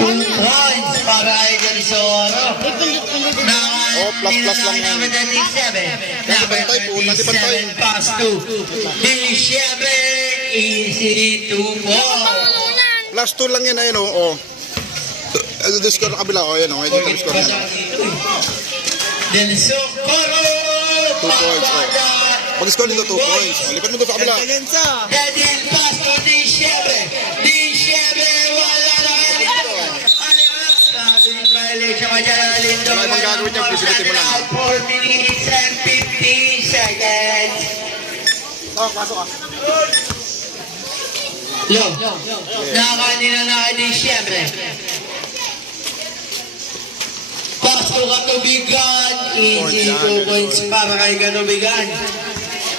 2 points para kay Gansoro. Plus lang yan. Number 37 pass to Disyembre. Easy 2 points. Plus 2 lang yan, ayun o. Ito score na kabila, o yan o. Ito yung score yan. Del Socorro. 2 points, o. Pag-score nito 2 points. Lipat mo ito sa kabila. Dadin pass to Disyembre. Disyembre, wala na kayo. Violation ka dyan, Lindo. Wala ibang gagawin niya, pipilitin mo lang. 4 minutes and 50 seconds. Pasok ka. Lo, nakakanina na kay Disyembre. Pass to Katubigan. Easy 2 points para kay Katubigan.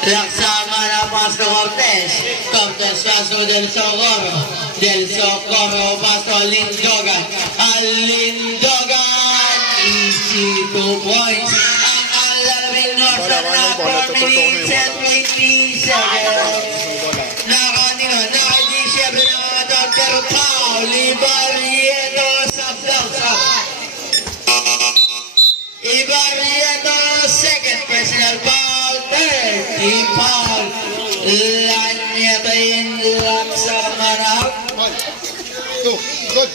Laksama na pass to Cortez. Cortez pass to Del Socorro. Del Socorro pass to Alindogan. Alindogan. Easy 2 points. Ang Alarming Northern na 4 minutes and 20 seconds. Nakakanina na kay Disyembre na mga tawag pero foul. Ibarrieto sa Blausa. Ibarrieto second personal foul. 30 foul. Lanyata in lang sa manap. 2, good.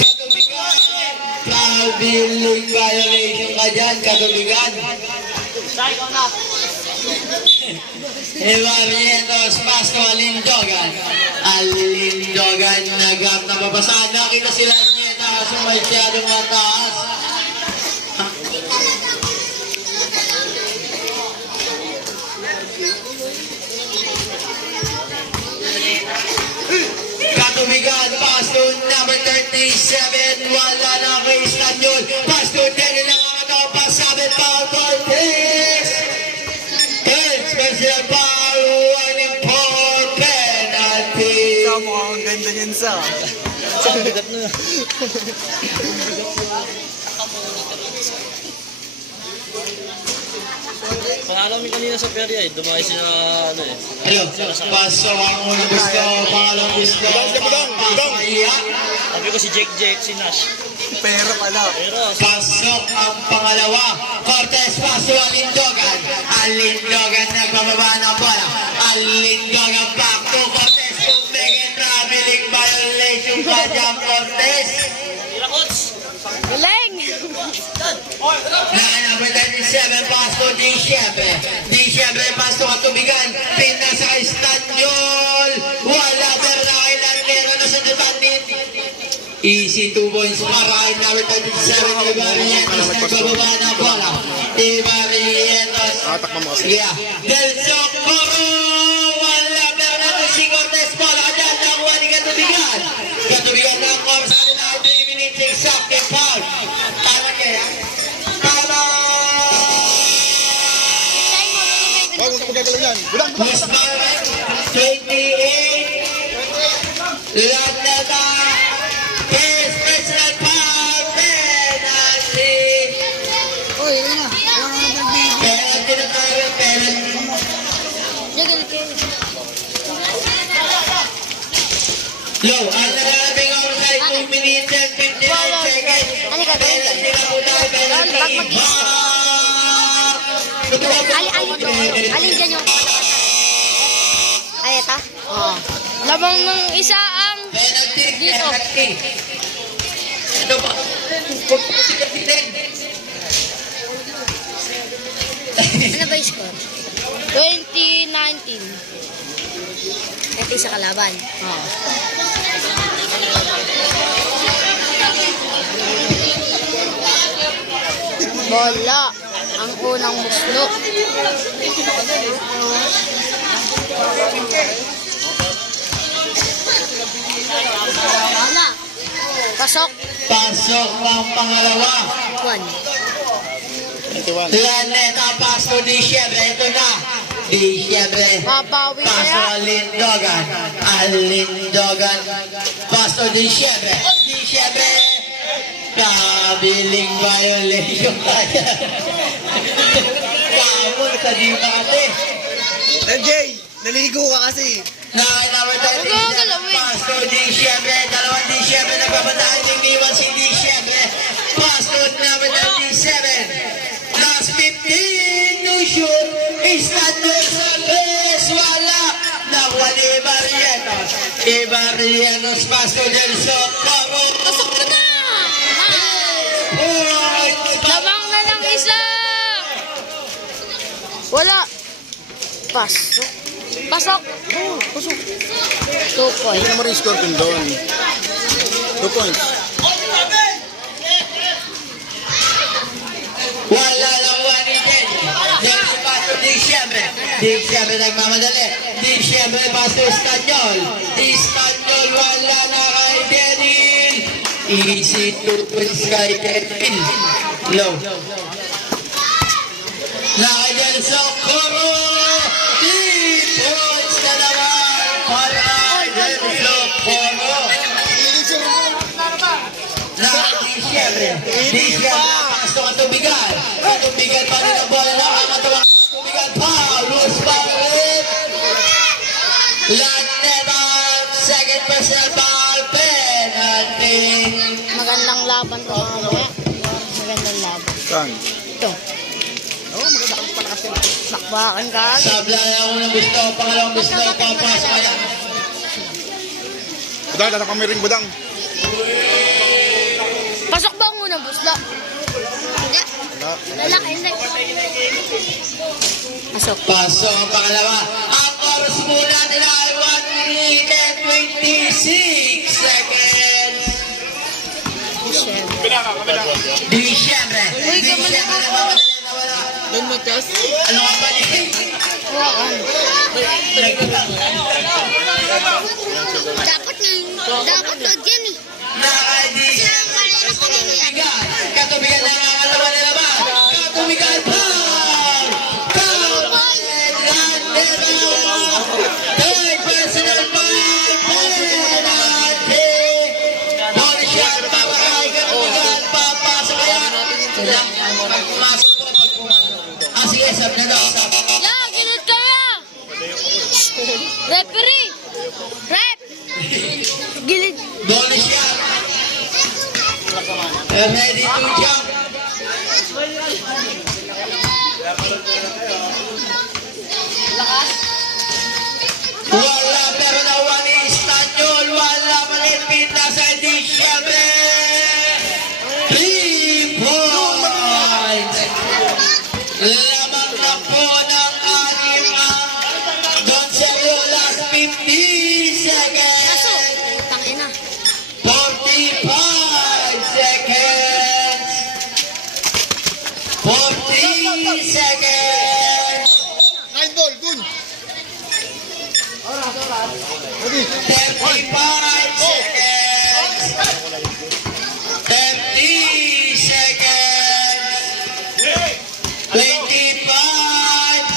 Katubigan. Foul billing violation ka dyan, Katubigan. Ibarrietos pass to Alindogan. Alindogan nagap na babasa. Nakita sila niya na sumasyadong mataas. Katubigan, pass to number 37. Wala na kay Stanyol. Pass to Denny lang ang ito. Pass 7 foul for Chris. Special foul. 1 for penalty. Mukhang ganda niyan sa. Bigat na. Pangalan mi kanina sa Peria eh. Dumayo sila ano eh. Hello, pasok ang unang gusto, pangalawang gusto. Sabi ko si Jake, si Nash. Pero pala. Pasok ang pangalawa. Cortez paso Alindogan. Alindogan nagbababa ng bola. Alindogan back to Cortez. Kumigin traveling violation pa dyan, Cortez. Galing! Number 37 pass to Disyembre. Disyembre pass to Katubigan. Pinasa kay Stanyol. Wala pero nakailan. Meron na sa debatin. Easy 2 points para kay number 37. Ibarrietos nagbababa ng bola. Ibarrietos. Yeah. Del Socorro. Wala pero natin si Cortez. Bola ka dyan. Nakuha ni Katubigan. Katubigan na ang course. 3 minutes exact and foul. Tama kaya? Tama! Huwag mo pagkagaling yan. Bulang. Push Barrett, 28. Lanata. First personal foul. Penalty. Penalty na tayo. Penalty. Low, ang narabing outside 2 minutes and 59 seconds. Penalty na po tayo. Penalty. Alin dyan yung... Ay, ito? Oo. Labang ng isa ang... Penalty. Dito. Penalty. Ito pa. Pagpapasik at bitin. Ano ba yung score? 2019. Ito yung sa kalaban. Oo. Bola. Ang unang muslo. Bola. Pasok. Pasok ang pangalawa. 1. Planeta paso Disyembre. Ito na. Disyembre. Babawi Paso kaya. Alindogan. Alindogan. Paso Disyembre. Disyembre. Kabiling violation kaya. Kamon sa di mati. MJ, naligo ka kasi. Number 36. Paso Disyembre. 2 Disyembre. Nagpapantaan Barrietos. Ibarrietos, Pasto del Socorro. Pasok mo na! Points. Lamang na ng isa! Wala. Pasok. Pasok. Pasok. 2 points. Hindi naman rin score dun doon. 2 points. Wala lang wanitin. Dahil Pasto Disyembre. Disyembre nagmamadali. Disyembre Pasto Espanyol. Espanyol wala na kay Denil. Easy 2 points kay Denil. Low. Nakay Del Socorro. 3 points na naman para kay Del Socorro. Nakay Disyembre. Disyembre. Pasto Katubigan. Katubigan pa rin ang bola na kamatawang Katubigan. Paulus Barret. Lanetan. Second personal foul. Penalty. Magandang laban to mamaya. Magandang laban. Saan? Ito. Oo, maganda kang palakas yan. Bakbakan ka. Sabla na unang gusto. Pangalawang gusto. Papasok kaya. Budang, dala kami ring budang. Pasok ba ang unang busla? Hindi. Wala. Lalaki, hindi. Pasok. Pasok ang pangalawa. Ang oras muna nila ay 1 minute and 26 seconds. Disyembre. Uy, Disyembre na mamadali na wala. Doon mo, Chas. Ano nga ba ni? Huwakan. Dapat wag yan eh. Naka-Disyembre. Katubigan. Katubigan na ang alawa nila ba? Katubigan pa! Third personal foul. Penalty. Ball shot. Papakay. Katubigan. Papasok kaya. Pag pumasok po. Pag pumasok. Ah, sige. Sab na daw. Sab. Ya, gilid kami ah. Referee. Rep. Gilid. Ball shot. Ready to jump. Wala pero nawa ni Espanyol. Wala malipit na sa Disyembre. 3 points. Lamang na po ng anim ang Don Sergio last 15 seconds. Tangina. 45 seconds. 40 seconds. 9 ball, dun. Ready? 35 seconds. 30 seconds. 25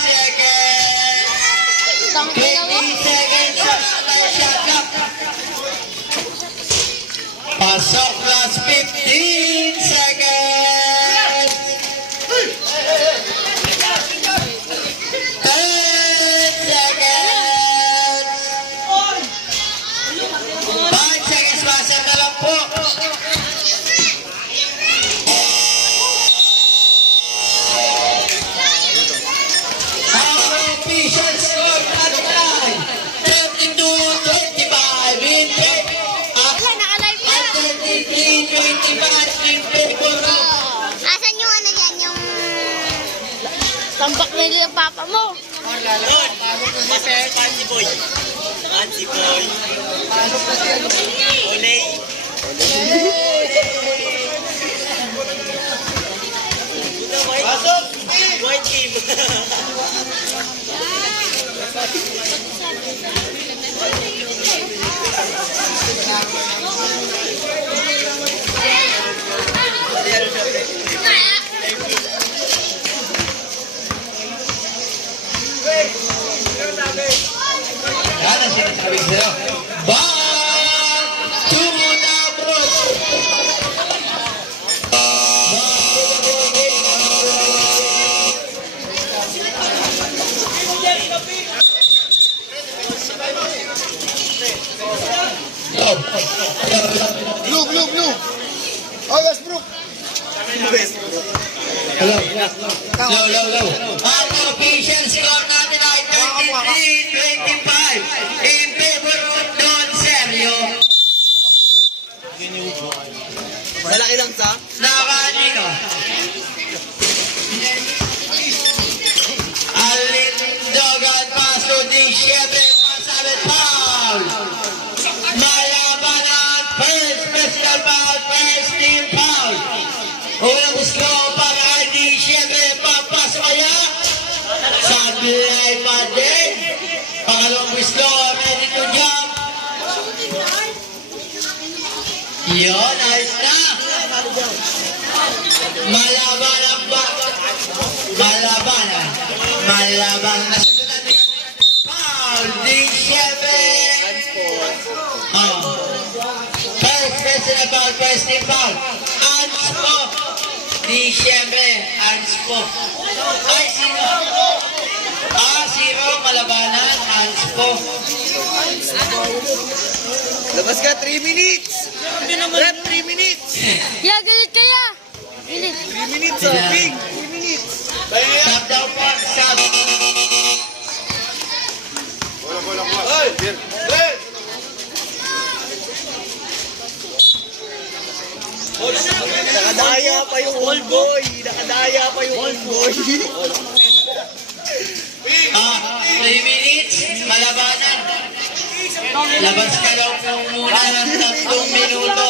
seconds. Tangina mo. 20 seconds sa ating shot clock. Pasok last 15 seconds. 10 seconds. 5 seconds basa na lang po. Ang official score natin ay 32-25 in favor. Wala, naka-live na. 33-25 in favor of Asan yung ano yan, yung... Tambak nila yung papa mo. Doon. Master Pansy Boy. Pansy Boy. Olay. Pasok! White team. Yan ang sinasabi ko sa'yo. Back to the Bruce! Blue, blue, blue. Oh, Westbrook. Hello. Low. Ang official score natin ay 33-25 in favor ilang sa? Nakanino. Alindogan paso di syempre pasabit foul. Malabanan first special foul, first team foul. Unang gusto para di syempre papasok kaya. Sablay pa din. Pangalawang gusto, ready to jump. Yun, ayos na. Malabanan ba? Malabanan na sundan. Foul, di syempre. First personal foul, first team foul. Anspo. Di syempre, Anspo. Ay, sino? Zero, malabanan, Anspo. Labas ka, 3 minutes! Rep, 3 minutes! Ya, galit kaya. Galit. 3 minutes, oh, Ping! 3 minutes! Stop down po, stop. Bola. Hey! Hey! Nakadaya pa yung old boy! Nakadaya pa yung old boy! 3 minutes, malabanan. Labas ka daw po muna ng 3 minuto.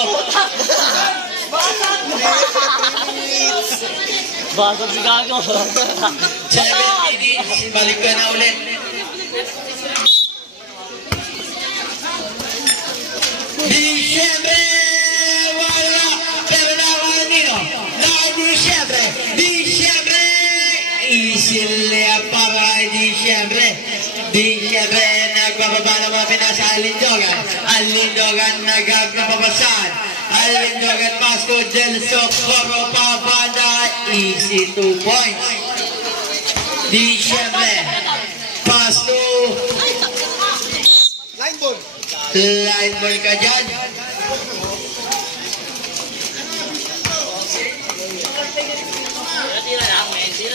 Basag si Gago! 7 minutes, balik ka na ulit. Disyembre, wala, pero nakanino. Disyembre, isilya para kay Disyembre. Disyembre, nagbababa ng mga pinasa Alindogan. Alindogan nagagnapabasan. Alindogan Pasko del Socorro Pabanda, easy 2 points. Disyembre, Pasko. Line ball. Line ball ka dyan.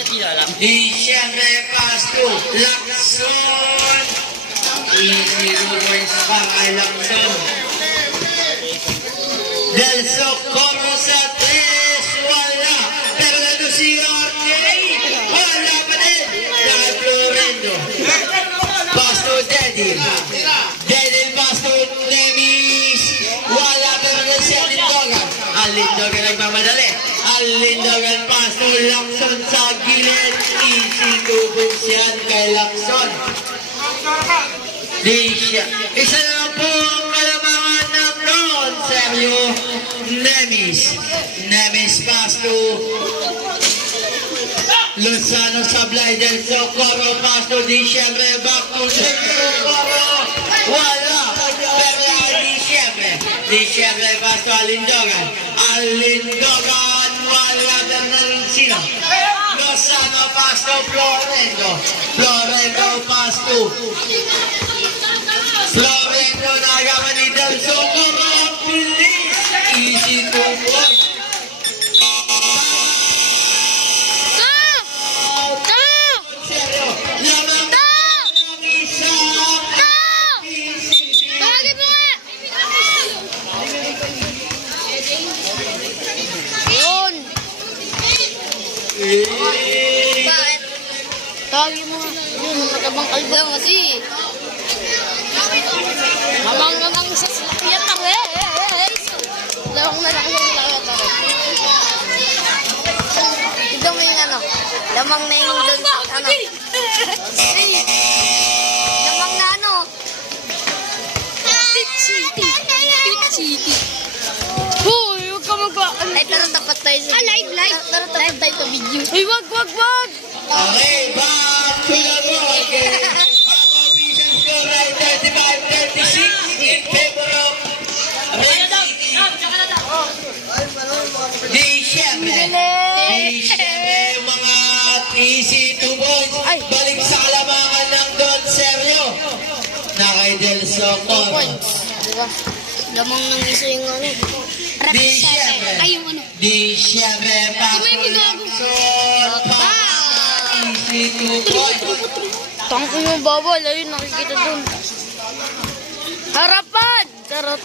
Tira lang. Disyembre Pasko, Lacson. Easy 2 points pa kay Lacson. Del Socorro sa 3, wala. Pero nandun si Artey, wala pa din. Dahil Florendo. Pasto Dedil. Dedil Pasto Nemis. Wala pero nandun si Alindogan. Alindogan nagmamadali. Alindogan Pasto Lacson sa gilid. Easy 2 points yan kay Lacson. Isa na lang po ang kalamangan ng Ron Sergio Nemis Pasto Luzano Sablay del Socorro Pasto Disyembre back to del Socorro wala pero Disyembre Pasto Alindogan wala Bernal Sino Luzano Pasto Florendo Pasto Florendo nagawa ni Del Socorro please easy 2 points. Seryo, lamang ng isang Tawagin mo nga! Yun! Bakit? Tawagin mo nga. Yun, matabang kalbang kasi. Mamang sa slapyan na Lawang na lang sa slapyan na Ito mo yung ano. Lamang na yung doon sa ano. Lamang na ano. Pit City. Hoy, huwag ka ay, tara tapat tayo sa live. Tara tapat tayo sa video. Ay, wag. okay, back to the ball game. Ang official score ay 35-36 in favor of Red City. Disyembre, yung mga easy 2 points. Balik sa kalamangan ng Don Sergio. Na kay Del Socorro. Diba? Lamang nang isa yung ano. Disyembre. Ay, yung ano. Disyembre, Pasko Lacson. Easy 2 points. Tangko mo bawal. Ayun, nakikita dun. Harapan! Charot.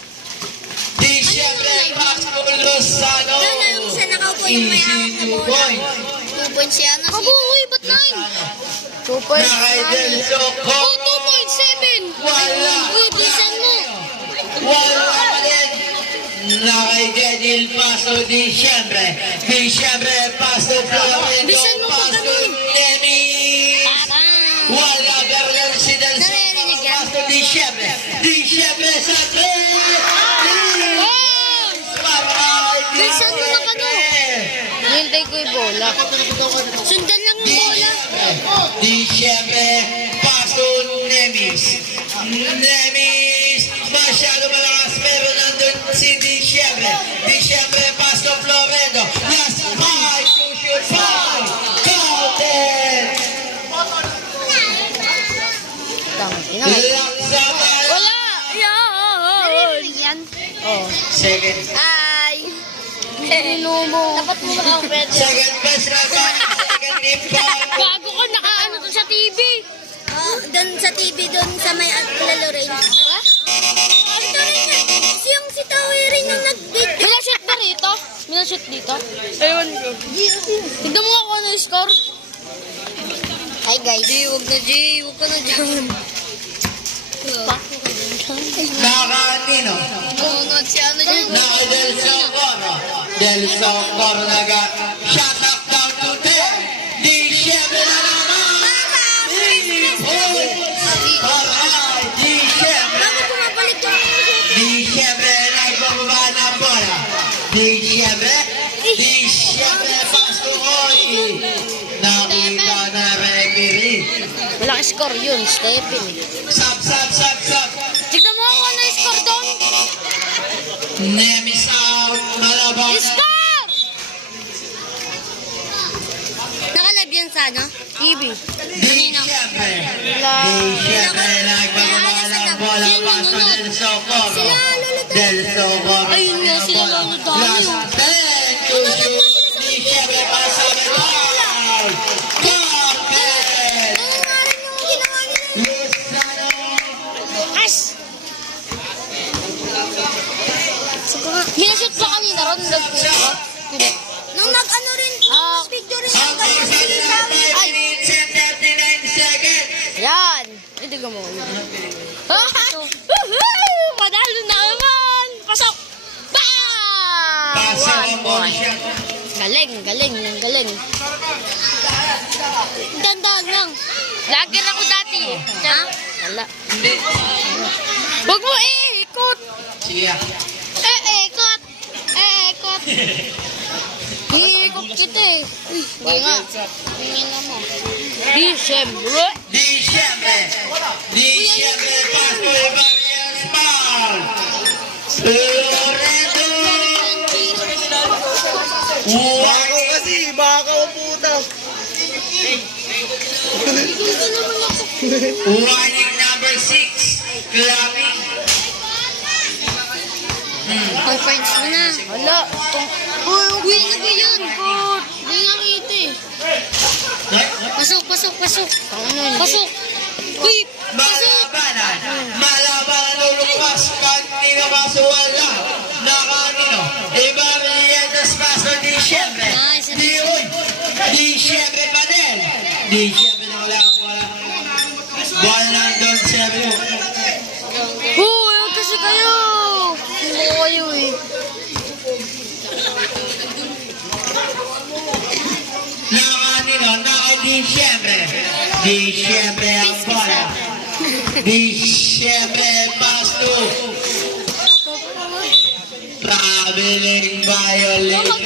Disyembre, live. Pasto Lozano. Lalo yung isa nakaupo yung may Easy hawak na 2 bola. points. 2 points siya. Uy, ba't 9? 2 points. Nakay Del Oh, Socorro. 2.7. Wala. Uy, bilisan mo. Wala pa din. Nakay Genil Pasto Diciembre. Diciembre Pasto Florendo. Bisan mo pag Pasto ganun. Nemis. Wala Berlin si Del Naririnig Socorro. yan. Pasto Diciembre. Diciembre sa 3. Oh! Bilisan mo na kano. Hintay ko yung bola. Sundan lang yung bola. Diciembre, Pasto Nemis. Nemis, masyado malakas pero nandun si Diciembre. Diciembre, Pasto Florendo. Last 5 to shoot 5. Counted. Laksa tayo. Wala! Yan! Yan. Oh. Second. Ay! Inumo. Dapat mo na ang pwede. Second best na ba? Second team point. Gago ko, nakaano to sa TV. Doon sa TV, doon sa may Lalo Rain. Ha? Ito rin yan. Yung si Tawi rin yung nag-date. Minashoot ba rito? Minashoot dito? Ewan ko. Tignan mo ako ano yung score. Hi guys. G, huwag na G. Huwag ka na dyan. Nakanino. Bunod si ano dyan. Naka Del Socorro. Del Socorro naga shot up down to 10. Diciembre na naman. Alright, Diciembre. Bakit bumabalik yung Diciembre nagbababa ng bola. Diciembre. Diciembre Pasto Hoy. Nakita na referee. Walang score yun, Stephen. Sub. Tignan mo ako ano yung score doon. Nemis out. Malabang. Score! Nakalive yan sa ano? TV. Diciembre. Diciembre nagbababa ng bola. Pasto Del Socorro. Del Socorro. Ayun nga, sila Lolo Dami, oh. Last 10 to shoot. Diciembre para sa Metal. Counted. Lozano. As! Hinashoot ba kanina ron? Hindi. Nung nag-ano rin, picture rin Ang oras na 5 minutes and 39 seconds. Yan! Hindi ka mo. Padalo na naman! Pasok! Bam! Pasok One ang point. siya. Galing. Dandaan lang. Lager ako dati eh. Ha? Wala. Hindi. Huwag mo ikot! Sige. Ikot! Iikot kita eh. Uy, hindi nga. Tingin na mo. December. Diciembre. Diciembre. Pasto Ibarias Paul. Loreto. Bakaw kasi, bakaw puta. Warning number 6. Clapping. All points mo na. Hala. Uy, ano ba yun? Hindi nga kita eh. Pasok. Pasok. Uy, pasok. Malabanan lulukas. Kanino kaso wala. Nakanino. Ibarias Pasto Diciembre. Nice. Diciembre pa din. Diciembre na wala kang wala. Ball nandun siya. Uy, kasi kayo. Hindi ko kayo eh. Nakanino. Diciembre. Diciembre ang bola. Diciembre Pasto. Traveling violation.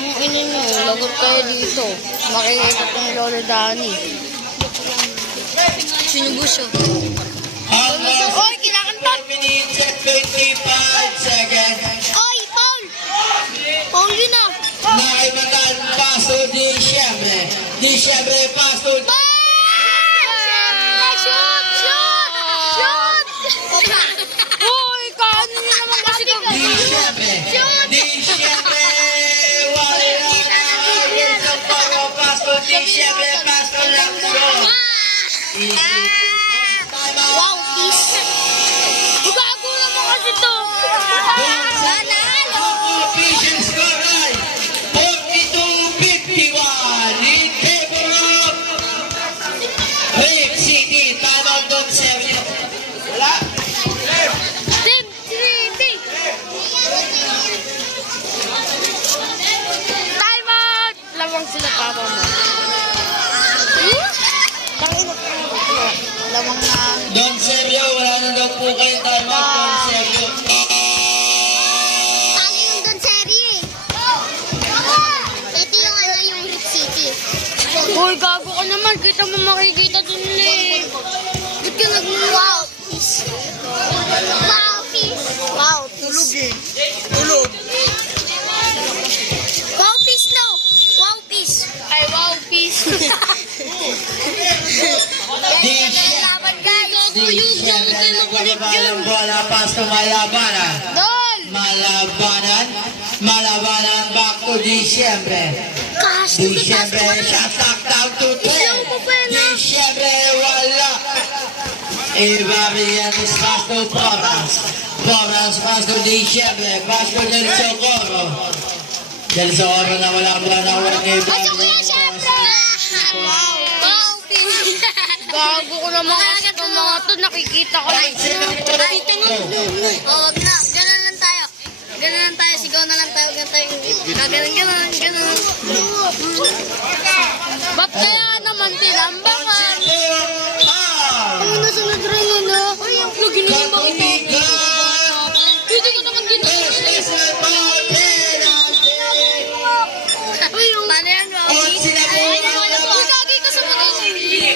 Ang inin nyo, lagot kayo dito. Makikita ko ni Lolo Dani. Sinubusyo. Oy, kinakantot! 4 minutes and 25 seconds. Oy, Paul! Paul yun ah! Naibatan Pasto Diciembre. Diciembre Pasto. Shoot! Uy, kaano nyo naman kasi kami? Diciembre. Diciembre. Wala na. Socorro Pasto Diciembre Pasto Lakso. Wow, peace! Gago naman kasi to! kita mo makikita dun eh. Ba't ka wow, fish. Wow, fish. Wow, Tulog eh. Tulog. wow, fish no. Wow, fish. Ay, wow, fish. Guys, laban guys. Siyempre, nagbabalang bola, pasto malabanan. Dol! Malabanan, back to Disyembre. Disyembre, shot knock down to 10. Disyembre, wala. Ibarianes, pasto Porras. Porras, pasto Disyembre, pasto del Socorro. Del Socorro na wala Pasok ko yan, syempre! Wow, fish. Gago ko naman kasi itong mga to, nakikita ko lang. Nakita mo? Oh, wag na. Ganun lang tayo. Ganun lang tayo. Sigaw na lang tayo. Ganun tayo. Ganun. Ba't kaya naman tinambangan? Ano na sunod rin yun, no? Ay, ang ginibang ito. Hindi ko naman ginibang. Paano yan, Rocky? Gagi ka sa mga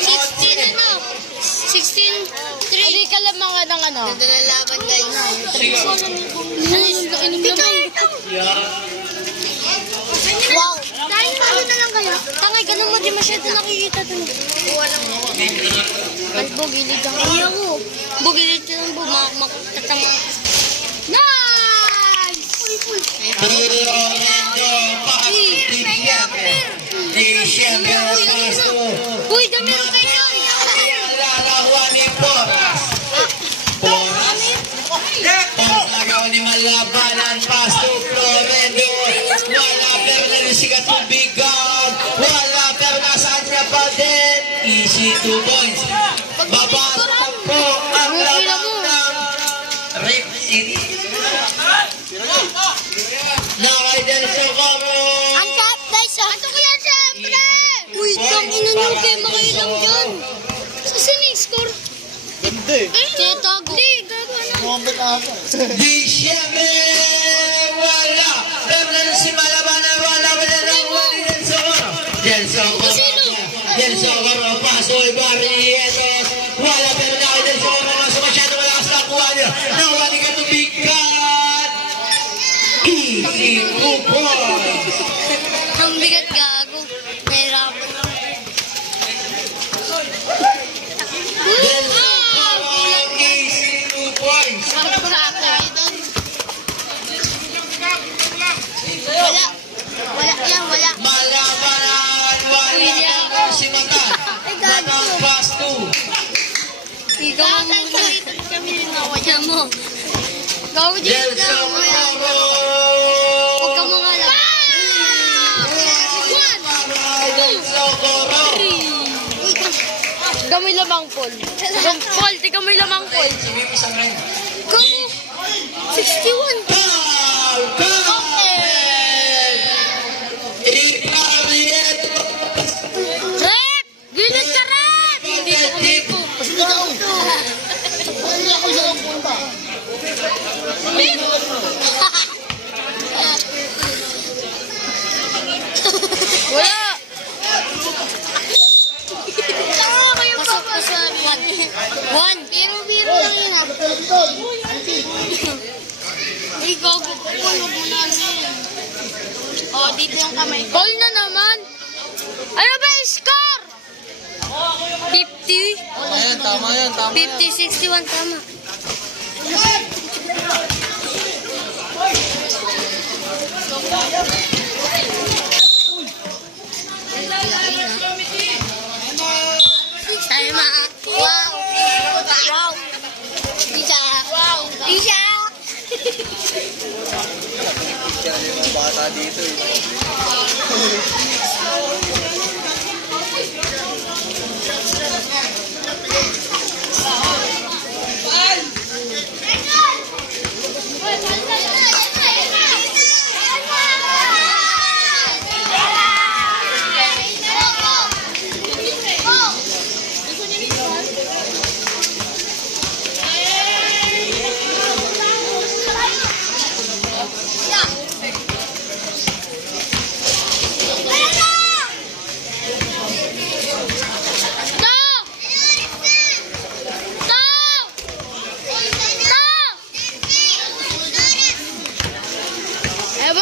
16, ano? 16, 3. Hindi ka lang mga ng ano? Ganda na laban, guys. Wow. Dahil ano na lang kayo? Tangay, ganun mo, di masyado nakikita dun. Walang ay, bugilid ang ayoko. Bugilid ka lang po, magtatama. Nice! Disyembre, pasto. Uy, dami ang kayo! Lalawan ni Porras. Porras nagawa ni Malabanan, pasto Florendo. Wala pero nalisikat ng bigang. Wala pero nasaan niya pa din. Easy 2 points. Babasag po ang lamang ng Rip City. Nakay del Socorro. Ang top, guys! Ato ko yan, syempre! Uy, tangina niyo, kayo makailang dyan. Sa score? Ganda eh. Kaya tago. Hindi, gago na. Mukhang ata. Disyembre, wala. Pero na si Malabanan, wala pa na lang wali del Socorro. Del Socorro, paso Ibarrietes. Wala pero nakay del Socorro. Mas masyado malakas na kuha niya. Nawali ka tubigan. Easy 2 points. Ang bigat gago. Nahirapan ako. Del Socorro, easy 2 points. Harap sa akin. Wala. Wala yan, wala. Malabanan, wala pero si Matan. Matan, pasto. Ikaw ang muna. Kami rin nawaya mo. Gago Del dyan na. Socorro. Huwag ka mga lang. Del Socorro. Gamay lamang Paul. Paul, di gamay lamang Paul. Gago. 61. Rep! Gilid ka, Rep! Hindi ko kamay ko. Hindi ako isa lang punta. Wala! Pasok ko sa 1. Biro-biro lang yun ah. Ay, gago ko. Huwag mo na yun. O, dito yung kamay. Ball na naman. Ano ba yung score? 50? Tama yan. 50-61, tama. Tama. Wow. Wow. Bisa. Wow. Bisa. Yan yung mga bata dito eh.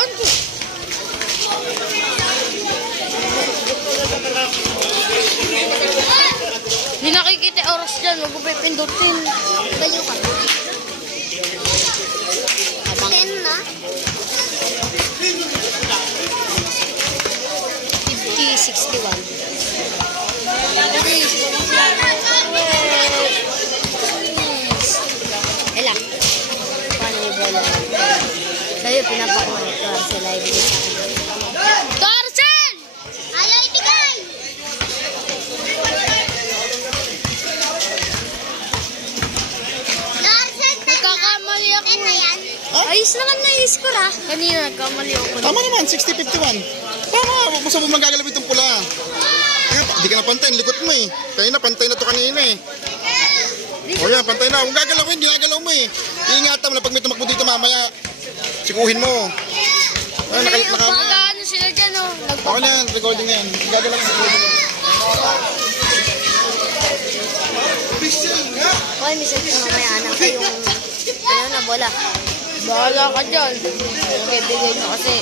Ewan ko. Hindi nakikita yung oras dyan. Huwag ko pipindutin. Ganyan ka. 10 na? 50, 61. Elang. Paano yung bola? Sa'yo, pinapakuha ito. Sila ibigay sa akin. Torsen! Ayaw ibigay! Torsen! Nagkakamali ako. Ayos naman na yung score ha. Kanina nagkamali ako. Tama naman, 60-51. Tama, basta mo magagalap itong pula. Hindi ka na pantay, likot mo eh. Kanina, pantay na to kanina eh. O yan, pantay na. Kung gagalawin, ginagalaw mo eh. Iingatan mo na pag may tumakbo dito mamaya. Sikuhin mo. Magkakaano sila dyan oh. Ako na yan, recording na yan. Gagalaw mo sa recording. Hoy, may selfie mamaya anak ka yung ano na bola. Bahala ka dyan. Bigay mo kasi.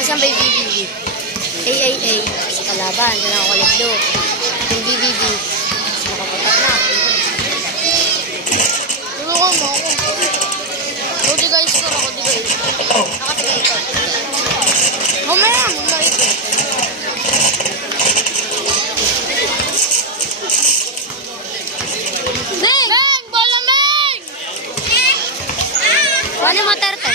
Asan ba yung BBB? AAA. Sa kalaban. Doon ako kolekdo. Yung BBB. Nakapatak na. Tulungan mo ako. Ako guys ko. Ako guys. Nakatigay ko. Mamaya. Mamaya ito. Meng! Meng! Bola Meng! Ano mo terte?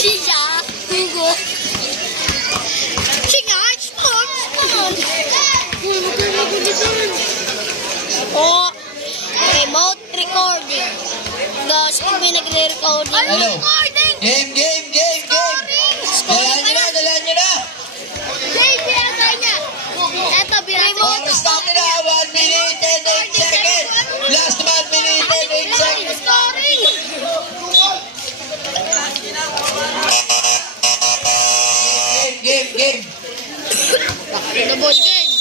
Siya, Hugo. Siya, Spawn. Oh, remote recording. Guys, kung may nagre-recording. Hello. Game. Dalaan nyo na. Eto, remote. Oras na nila, 1 minute and 8 seconds. Last 1 minute and 8 seconds. Game. The ball game.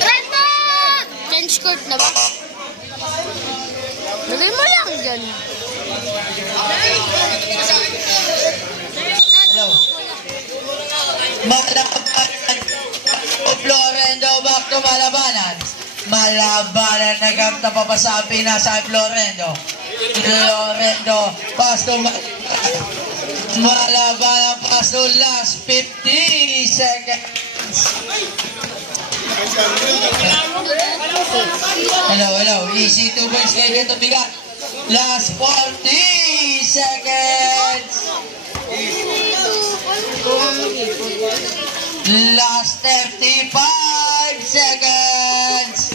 Renton! Change court na ba? Lagay mo lang dyan. Hello. Malabanan. Florendo back to Malabanan. Malabanan nagamta pa pa sa pinasa Florendo. Florendo pass to Malabanan pass to last 50 seconds. Hello. Easy 2 points kayo dito bigat. Last 40 seconds. Last 35 seconds.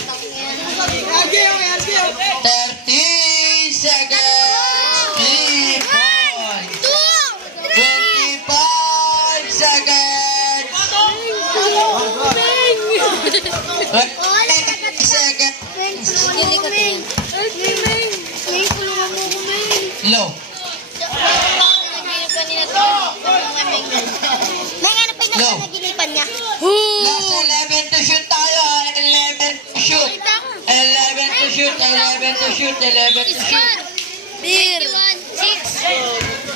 30 seconds. 3 points. 25 seconds. 20 seconds. Low. No. Last 11 to shoot tayo. 11 to shoot. 11 to shoot. 11 to shoot. 11 to shoot. Beer.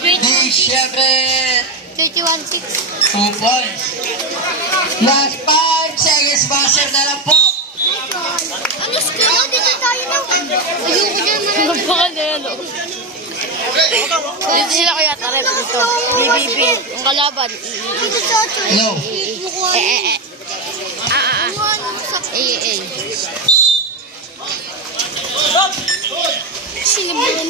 Di syempre 31-6. 2 points. Last 5 seconds. Buzzer na lang po. Ano score? Dito tayo na. Ayun ko dyan. Magpakalelo. Dito sila kaya tarep dito. BBB. Ang kalaban. Hello. Sila ba yan?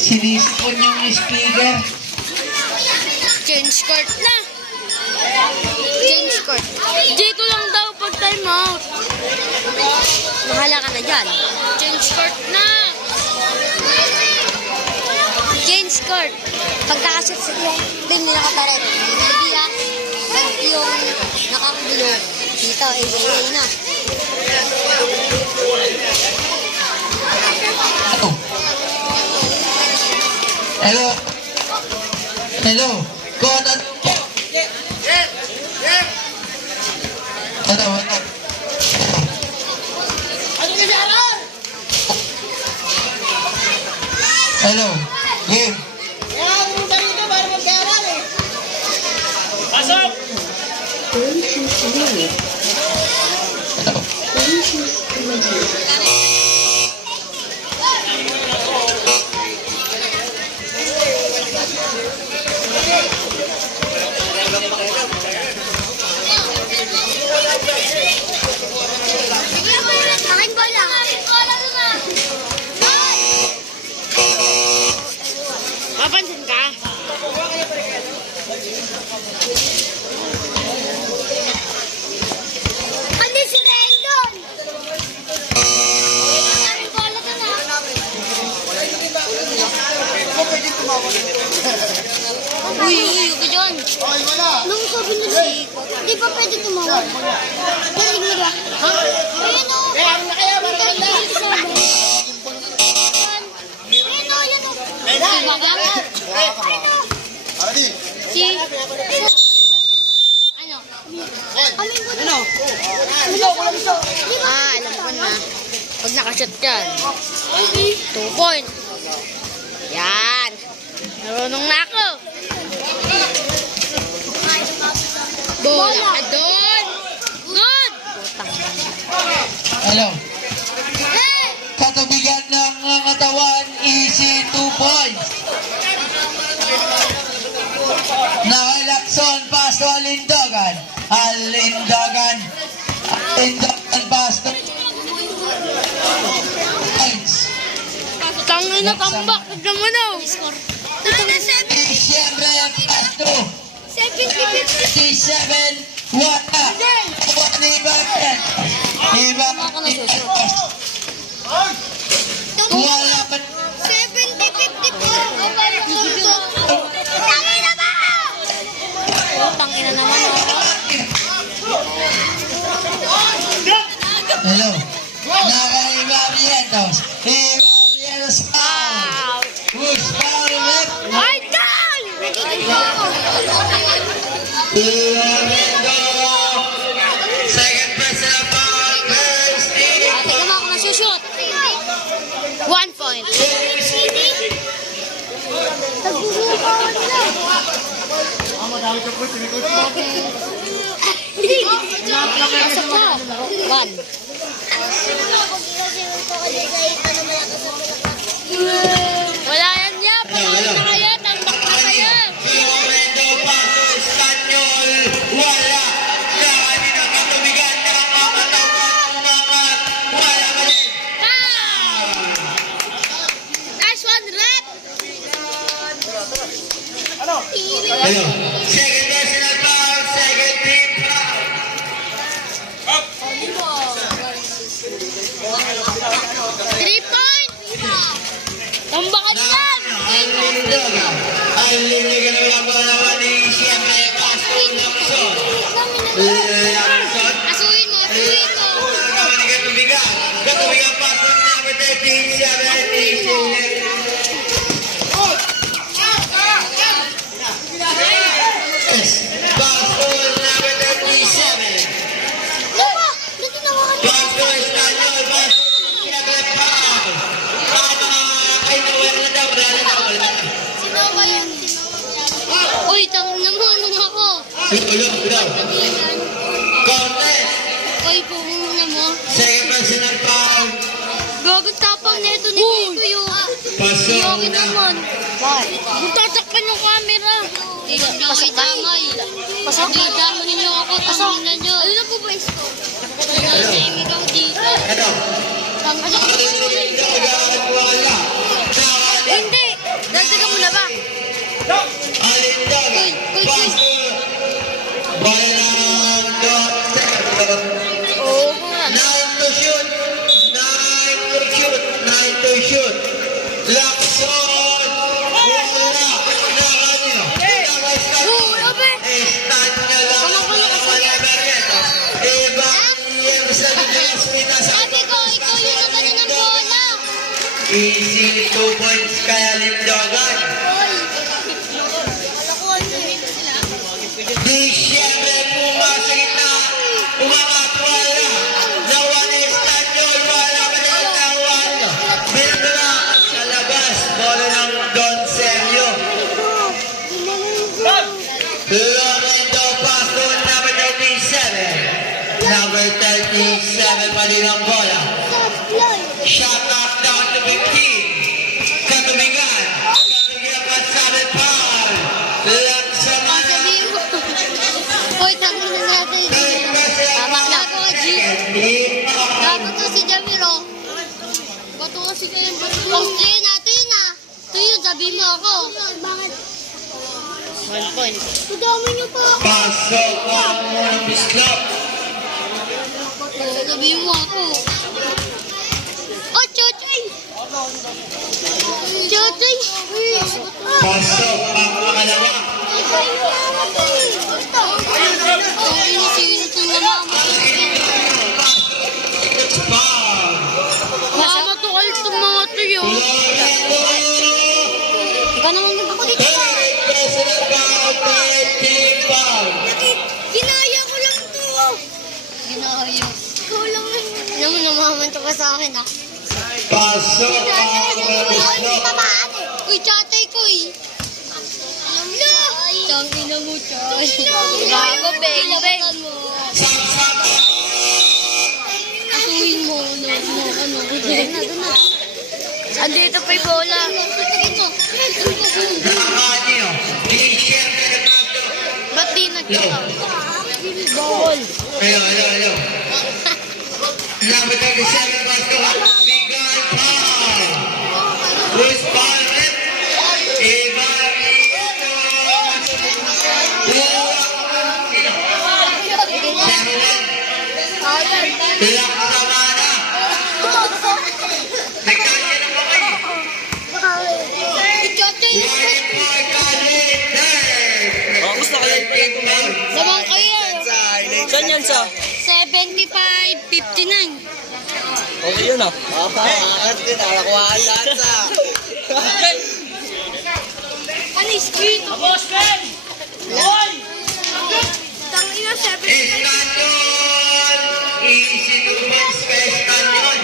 Sinisipon yung speaker. Change court na. Change court. Dito lang daw pag time out. Mahala ka na dyan. Change court na. Change court. Pagkakasot sa yung pin na nakataret. Hindi ha. Pag yung nakakulo. Dito, ay na. Hello. Hello. Kota. Ano? Hello. Game. Pasok! Aking bola. Papansin ka? Andi si Rendon! Aking bola ka na. Uy, ka dyan. Anong sabi niya si Di ba pwede tumawag? Galing mo ba? Ayun o. Ayun o, yan o. Si ano? Ano? Alam ko na. Pag nakashot yan. 2 point. Yan. Marunong na ako. Bola ka doon. Good. Hello. Katubigan ng katawan, easy 2 points. Nakalakson, pass to Alindogan. Alindogan pass to points. Tangin na tambak. Tignan mo na. Siyempre, pass to 57. Wala. Iba. Wala pa. 70-54. Tangin na ba? Tangin na naman. Hello. Nakaiba Vientos. Iba Vientos foul. Who's foul left? Ay, down! Nagiging po ako. Florendo. Second person of foul. First team. 1 point. Nagbubukawan nila. Pasok na. 1. Wala yan niya. Panalo na kayo. Tambak na kayo. Florendo Paso Espanyol, wala. Kanina katubigan, nakakatapat, umangat, wala pa rin. Nice one, Rep. Ayun. Second personal foul, second team foul. 3 points. Tambakan yan. Alindaga. Alindaga na lang ba naman ni siyempre Paso Lacson. Lacson. Asuhin mo, asuhin mo. Naman ni katubigan. Katubigan Paso number 13, 17. Paso number 37. Paso Espanyol, Paso siyempre foul. Ay, nawala na daw. Wala na. Sinoba yun? Uy, tanong ako. Ulog daw. Contest. Uy, pumunta mo. Second personal foul. Gagod tapang na ito ni Tito yung... Paso Yoki na. naman. Tatakpan yung camera. Pasok damay. Pasok damay ninyo ako. Tanginan nyo. Ano na po ba isko? Nasa ikaw dito. Ano? Tanginan mo. Wala. Hindi. Dagdagan mo na ba? Alindaga. Paso. Bailando. Oo nga. 9 to shoot. 9 to shoot. 9 to shoot. Lacson. Wala. Nakanino. Oo, abe. Estanya lang ang mga Malaberneto. Evangelion sa Diyos Sabi ko, ikaw yung nagano ng bola. Easy 2 points kaya Lindogan. Di siyempre pumasok na. Umangat wala. Nawan Espanyol. Wala pa rin nawan. Binagala sa labas. Bola ng Don Sergio. Florendo Paso number 37. Number 37 pa din ang bola. Shot knock down to 15. Katubigan. Katubigan pa sa foul. Laksamana. Sabihin mo. Uy, tanginan natin. Tama na ako, G. Dapat to si Jamiro. Bato kasi kayo bato. Australia natin ah. Ito yun, sabi mo ako. Bakit? 1 point. Tudami niyo pa ako. Pasok ang unang bislop. Sabi mo ako. Oh, Chochay! Chochay! Pasok ang pangalawa. Ang inisino ito na mama. Foul. Mama to kayo itong mga tuyo. Florendo. Ikaw naman yung ako dito. Third personal foul. Third team foul. Ginaya ko lang to. Ginaya. Ikaw lang lang. Alam mo, namamanto ka sa akin ah. Pasok ang unang bislop. Uy, chatay ko eh. Alam mo, tangin na mo, chay. Gago, baby. Asuhin mo, ano. Doon na. Andito pa yung bola. Nakakanyo. Di-share na nagmagdo. Ba't di nagkaka? Ball. Hello. Number 37, Pasok. Bigay foul. Who's fouled? Evangelion. Laksamana. Nagkakaya na ba kayo? Chatay. 1 point Calendar. Gusto ko yan. Sabang kayo. Saan yan sa? 75-59. Okay yun ah. Angat din. Nakakuhaan lahat sa. Ano yung screen? Boss Ben! Hoy! Tangina, 7. Espanyol. Easy to bounce kay Espanyol.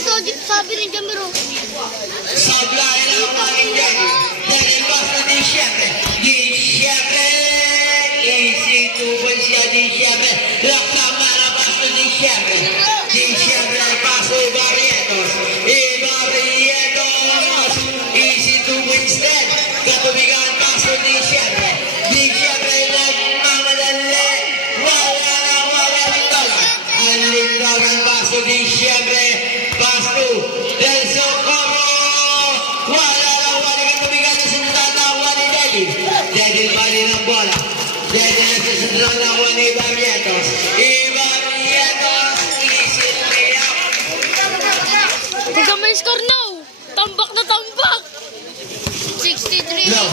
sabi ni Jamiro. Sablay ng maling Jenny. Dahil basta di siyempre. Easy 2 points siya di siyempre. Lakamara basta di siyempre. Di siyempre paso Barrietos. Barrietos. Easy 2 points din. Katubigan paso di siyempre. Di siyempre nagmamadali. Wala ng dola. Ang lindagan paso di siyempre. Paso del Socorro. Wala katubigan na sinatatawa ni Daddy. Daddy bali ng bola. Daddy na sinatatawa ni Barrietos. Barrietos. Isip niya. Huwag may score now. Tambak na tambak. 63. No.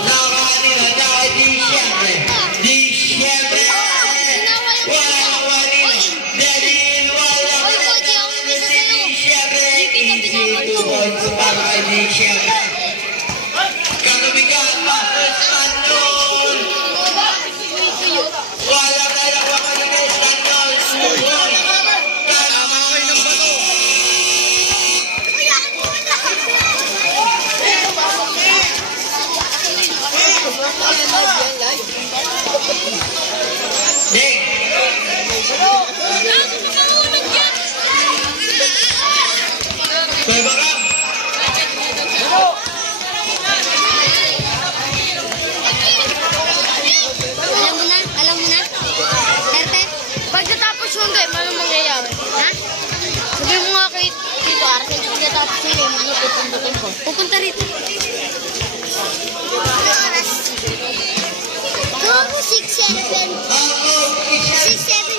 Nakanila dahil di siyempre. Di siyempre. Wala nila. Daddy wala nila. Di siyempre. Easy 2 points para kay di siyempre. Katubigan pa. Espanyol. Wala tayo kanina Espanyol. Ding. Beba ka. Alam mo na? Erte? Pagkatapos yung game, ano mangyayari? Ha? Sabi mo nga kay Tito Arkel, pagkatapos yung game, ano pupuntutin ko? Pupunta rito. Ano oras? 2, 6, 7, 6, 7, 8,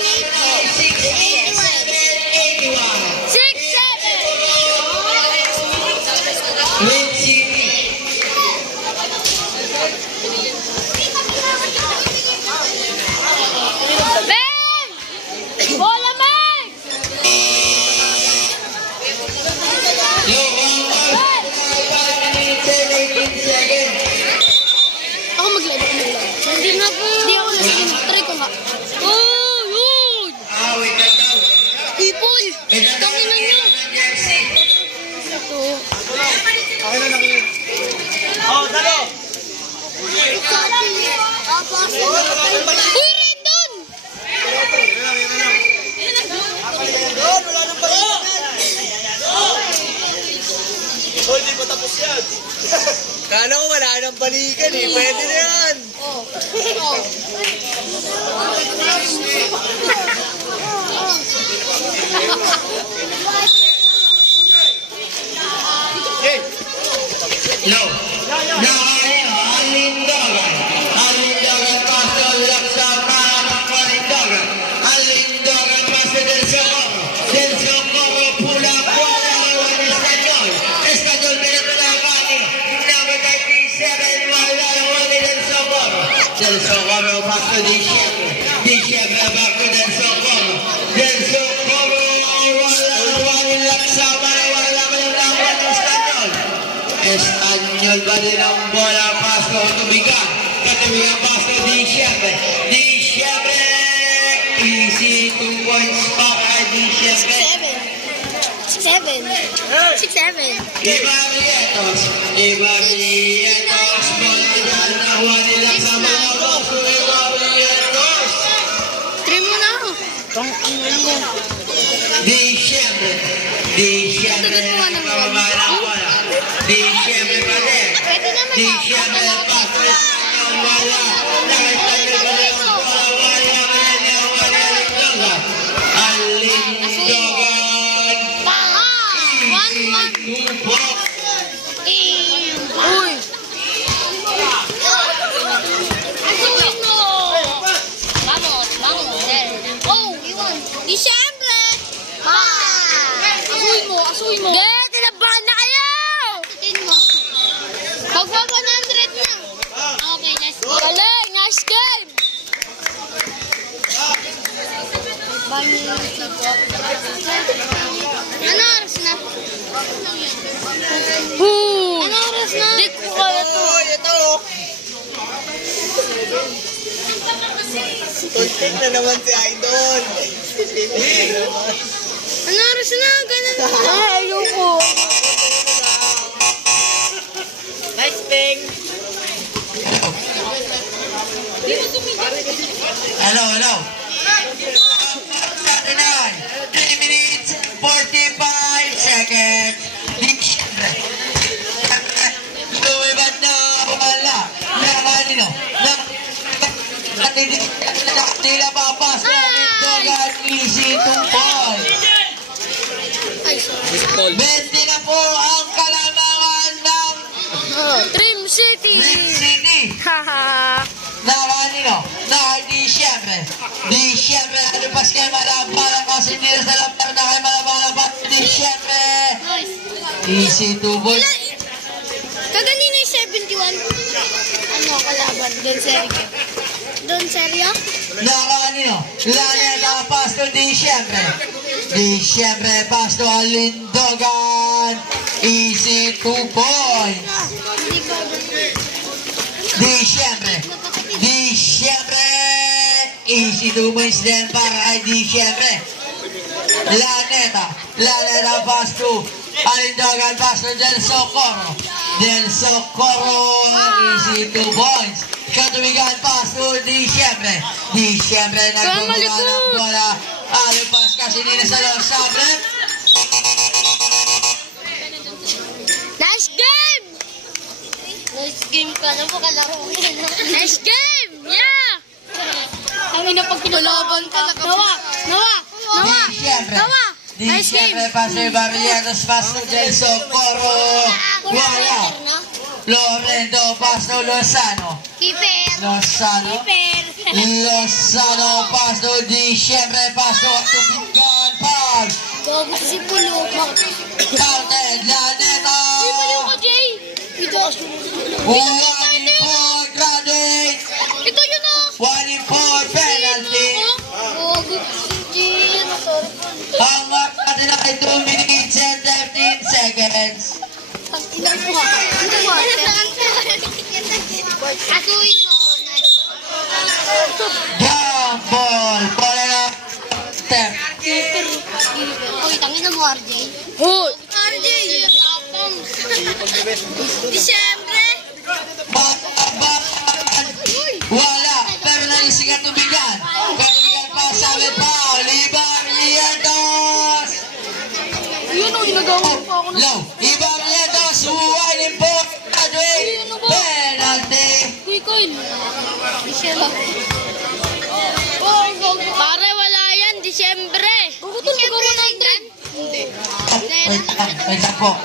81. 6, 7! Win City. Bang! Bola, Meg! Yo, 5 minutes and 18 seconds. Ako maglaro. Hindi nga po. Hindi ako lasing. Try ko nga. Oh, yun! Wait lang daw. People! Wait lang daw. Tangina niyo. Jersey. Ito. Oh, dalo! Uy, Rendon! Doon, wala nang balikan. Oh, hindi pa tapos yan. Kala ko wala nang balikan eh. Pwede na yan. No. Alindogan. Alindogan paso laksa para ng Alindogan. Alindogan paso del Socorro. Del Socorro pula bola ng Espanyol. Espanyol pinito na kami. Number 97 wala ng del Socorro. Del Socorro paso di siyempre. Di siyempre bago del Socorro. Del Socorro wala laksa para wala ng Espanyol. Espanyol ba din ang bola paso tubigan. Katubigan paso di siyempre. Di siyempre. Easy 2 points para di siyempre. 6, 7. 6, 7. Ibarrietos. Ibarrietos. Bola dyan. Nakuha nila sa mga boso. Ibarrietos. Try mo na ako. Di siyempre. Di siyempre. Pababa ng bola. Di siyempre pa din. Pwede naman Di ako. siyempre paso ng bola. Nakasali pa rin ang bola. Wala pa rin ang wala Alindogan. Alindogan. One, one. 2 points. Uy! Asuhin mo! Vamos, vamos. Oh, iwan. Di siyempre! Asuhin mo. Gaya, tinabahan na kayo! Asuhin mo. Pagpa 100 na. Okay, let's go. Galing, nice game! Ano oras na? Ano oras na? Di ko kaya to. Oh, ito. Tunting na naman si Idol. Ano oras na? Ganun na. Tila papas na Lindogan, easy 2 points. Ay, sorry. 20 na po ang kalamangan ng Dream City. Dream City. Haha. Na kanino? Na Disyembre. Disyembre, nalupas kayo malabanan kasi hindi na sa lampar na kayo malabanan. Disyembre. Nice. Easy 2 points. Kaganina yung 71. Ano kalaban? Don Sergio. Don Sergio? Na kanino? Laneta Pasto Disyembre. Disyembre, Pasto Alindogan. Easy 2 points. Disyembre. Disyembre. Easy 2 points din para kay Disyembre. Laneta Pasto Alindogan, Pasto del Socorro. Del Socorro. Easy 2 points. Katubigan Pasto Disyembre. Disyembre nagpumula ng bola. Alipas kasi din sa Los Sabre. Nice game! Nice game ka na po, kalaro mo. Nice game! Yeah! Ang ina pag kinalaban ka na. Nawa! Disyembre. Nice game! Disyembre, Pasto Barrientos, Pasto del Socorro. Wala. Lorendo, Pasto Lozano. Keeper! Lozano, Pasto Disyembre, Pasto Katubigan, Pag. Bago si Pulo. Counted, Laneta. Pulo ko, Jay! Ito. One point, graduate. Ito yun ah! 1 point, penalty. Bago si Jay. Ang natin ay 2 minutes and 13 seconds. Ang ilang mo ha. Atuin mo. Jambol, bola na. Step. Uy, tangin na mo, RJ. Hoy! RJ! Tapang. Disyembre! Wala, pero naising Katubigan. Katubigan pa sa amin pa. Ibarrientos. Yun o, ginagawa pa ako Low. Ibarrientos. Huwain po. Graduate. Penalty. Kuy, Koy. Disyembre. Pare, wala yan. Disyembre. Disyembre na yan. Hindi. Wait lang po.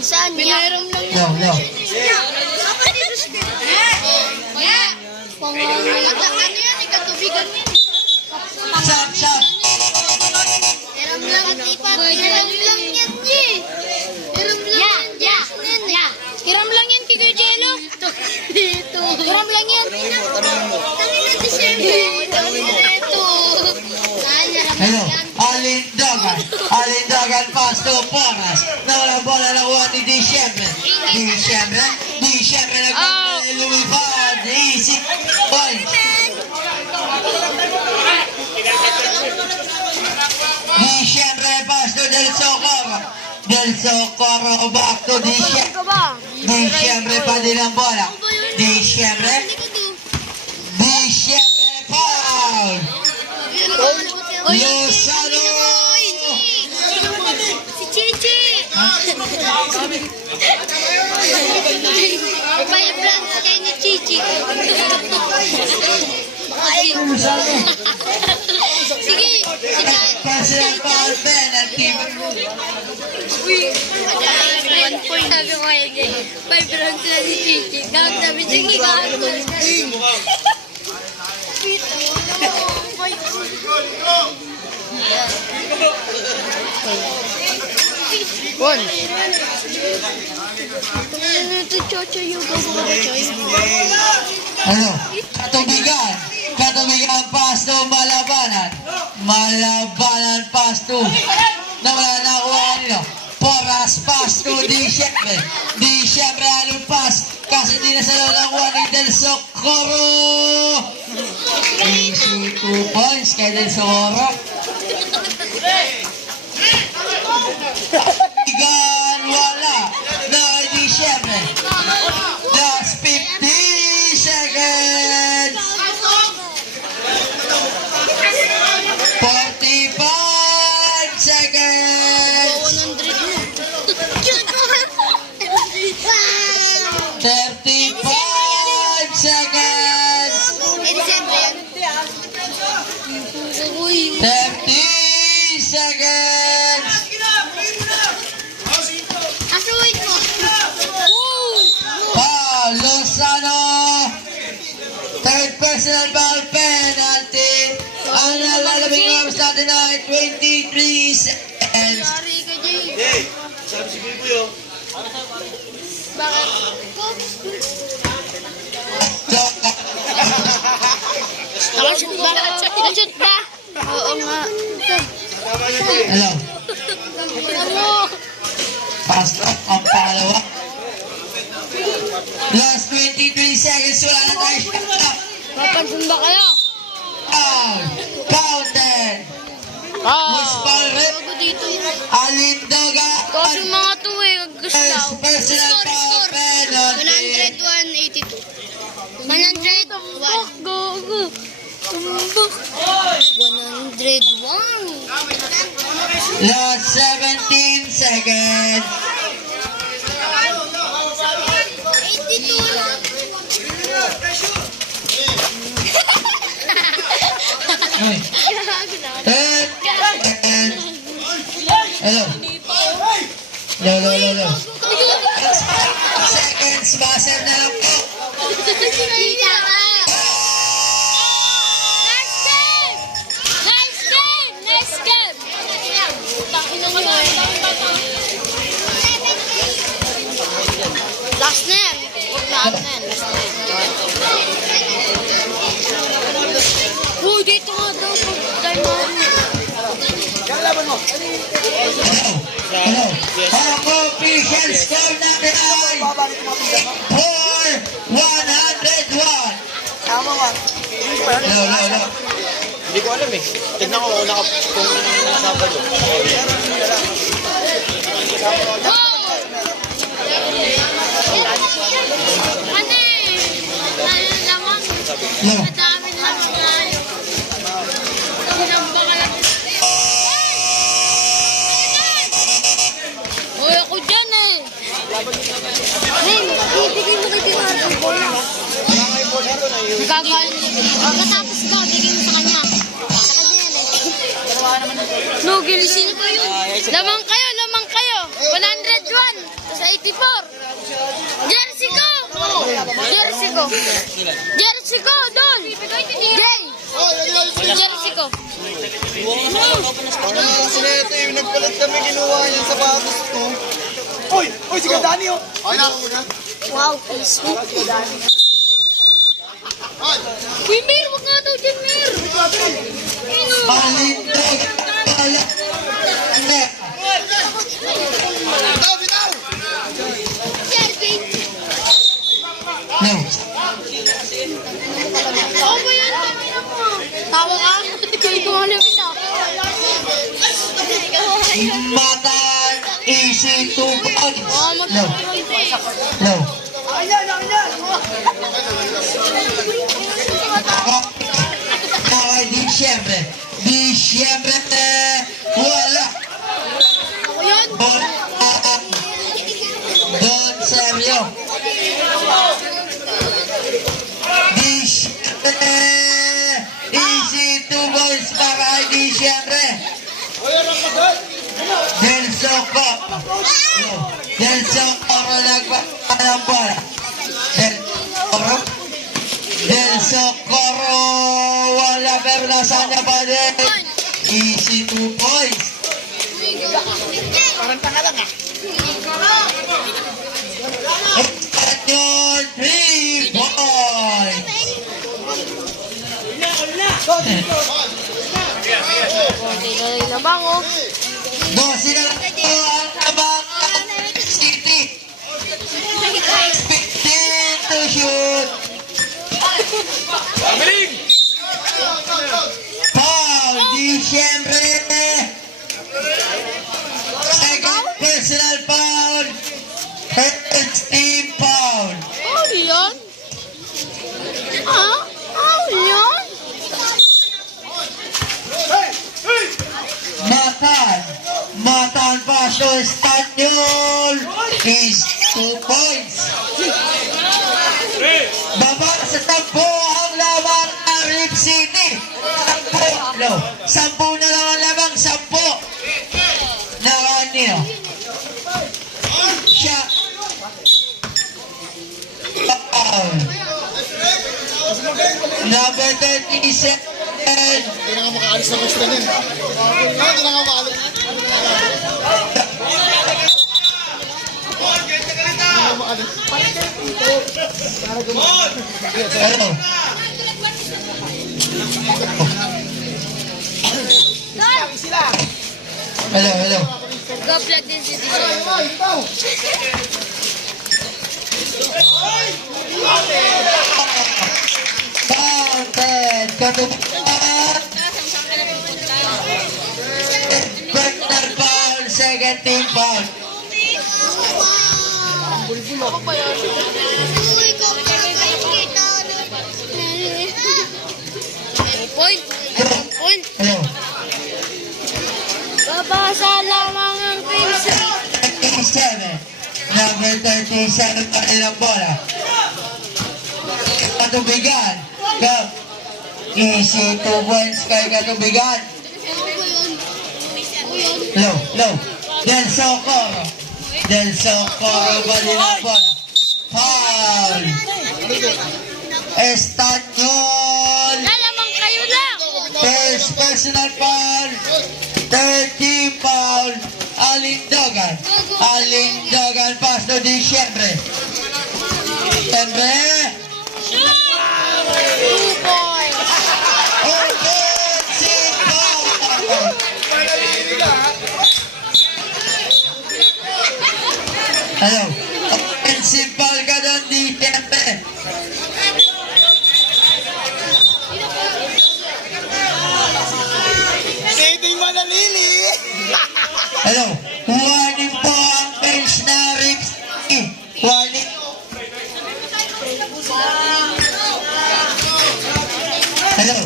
Saan yan? Pinairam lang yan. Low. Ano yan? Ikatubigan yan. Shot. Hiram lang at ipat. Hiram lang yan, G. Hiram lang yan. Hiram lang yan, Kikoy Jello. Dito. Hiram lang yan. Tangin na Disyembre. Tangin na ito. Hello. Alindogan, Pasto Porras. Nawala bola na kuha ni Disyembre. Disyembre lumipad. Easy points. Disyembre, Pasto del Socorro. Del Socorro back to Disyembre. Disyembre pa din ang bola. Disyembre foul. Lozano. Si Chichi! Vibrant kay ni Chichi. Sige! Personal foul penalty. Sabi ko kaya niya, vibrant sila ni Chichi. Tawag namin, sige ka. One. Ano? Katubigan Pasto, Malabanan Pasto. Nawala na kuha nila. Porras Pasto, Disyembre alumpas. Kasi di na sa lang kuha ni Del Socorro. Easy 2 points kay Del Socorro. Katubigan wala. Na Disyembre. Last 50 seconds. 45 seconds. 35 seconds. seconds. Asuwit mo. Woo! Paul Lozano. Third personal foul penalty. Ang nalalabing oras natin ay 23 seconds. Sorry ka, Jay. Hey, sabi si Biboy oh. Bakit? So, Nakashoot ba? Nakashoot ba? Oo nga. Tama na to eh. hello. Ano? Pass up ang pangalawa. Last 23 seconds. Wala na tayo shot clock. Mapansin ba kayo? Out. Counted. Miss Paul Rip. Bago dito. Alindaga. Kasi mga to eh. Gusto daw. First personal foul penalty. 100, 182. 100, 1. Go, go. Tumbok. 101. Last 17 seconds. 82. Uy. 10 seconds. Hello. Hello, hello, hello. Seconds. Buzzer na lang po. Last na yan. Huwag na ako na yan. Last na yan. Oh, dito nga daw. Dahil mo. Hello. Ang official score natin ay 4-101. Tama ba? Hello, hello, hello. Hindi ko alam eh. Tignan ko kung Sabado. Wow! Ano eh? Ano naman? Hello. Madami naman tayo. Sinambakalan. Uy, ako dyan eh. Men, ibigay mo kay Gerardo ang bola. Gagaling niya. Pagkatapos daw, bigay mo sa kanya. Sa kanya yan eh. Nugil. Sino ba yun? Lamang kayo, lamang kayo. 101. Tapos 84. Jersey ko! Jersey ko. Jersey ko, doon. Jay! Jersey ko. Sila ito yung nagpalit kami kinuha niya sa sapatos ko. Uy! Uy! Si Gandani oh! Okay na. Wow, Facebook. Uy, Mir, wag nga daw dyan, Mir. Alindog. Pala. Net. Bitaw, bitaw! Jersey. No. Ako ba yan? Tawa ka? Hindi ko hanapin ako. Matan. Easy to points. Oh, No. magkakita eh. No. Ay, Disyembre. Disyembre. Wala. Ako yun? Don Sergio. Disyembre. Easy to boys para kay Disyembre. Del Soco. Del Socorro nagpapalang bola. Del Socorro. Wala pero nasaan niya pa din. Easy 2 points. Parang tanga lang ah. Espanyol 3 points. Labang oh. Dosi na lang ito ang Abangan City. 15 to shoot. Paul Disyembre. Second personal foul. First team foul. Oh, yun? Ah? Oh, yun? Matan Paso Espanyol is 2 points. Baba sa 10 ang lamang ng Rip City. 10 na lang ang lamang 10. Nino. Shot. Foul. Number 37. Hindi na nga makaalis ng extra niyan. Hindi na nga makaalis. Hello. Hello, hello. Go-vlog din si DJ. Counted. Katubukan. Saan ka na pupunta? Partner foul. Second team foul. Ako pa yun. Uy, point. Point. Hello. Babasa lamang ang pencil. 37. Number 37 pa rin ang bola. Katubigan. Go. Easy 2 points kay Katubigan. Low, low. Del Socorro. Del Socorro pa rin ang bola. Foul. Estanyol. Lalamang kayo lang. First personal foul. Third team foul. Alindogan. Alindogan pass to Diciembre. Diciembre. 2 points. Offensive foul. Hello. Offensive foul ka doon, Diciembre. Saving Manalili! Hello. Warning po ang bench na Rips. Warning. Hello.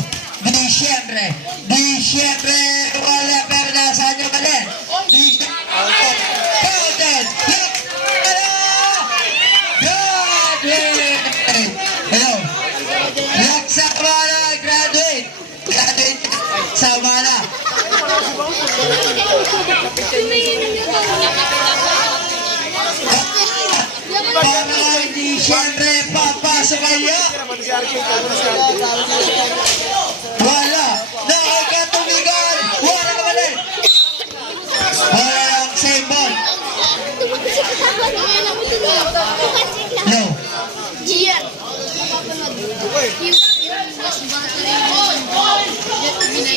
Diciembre. Diciembre. Wala pero nasaan nyo malin? Diciembre. Counted. Look. Hello. Graduate. Hello. Look sa Kamala. Graduate. Graduate. Sa Kamala. Para hindi siyempre papasok kayo. Wala. Nakakatubigan. Wala ka mali. Wala ang same ball. No. Gian.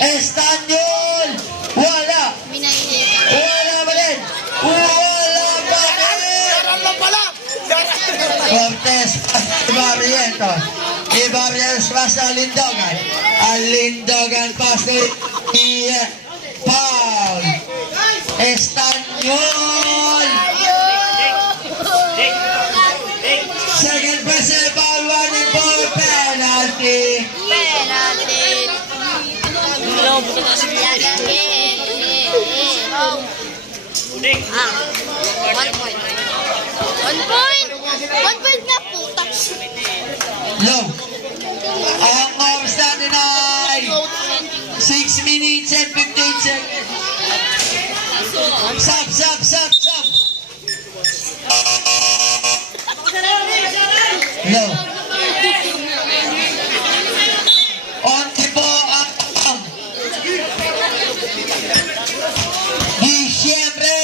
Estanyol. Wala. Wala mali. Wala mali. Lang pala! Cortez, Ibarrientos. Ibarrientos pass to Alindogan. Alindogan pass to Paul. Estanyol. Second person, Paul, 1 for penalty. One point na puta. Low. Ang oras natin ay 6 minutes and 15 seconds. Sub. Low. Onti po ang Diciembre.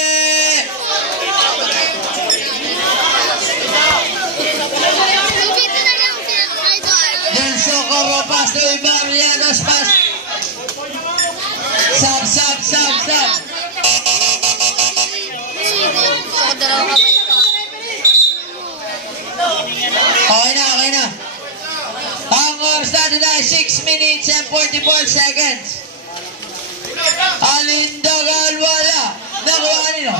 Dito na lang si Idol. Del Socorro pass to Ibarrientos pass. Sub. Okay na. Ang oras natin ay 6 minutes and 44 seconds. Alindogan wala. Nakuha kanino?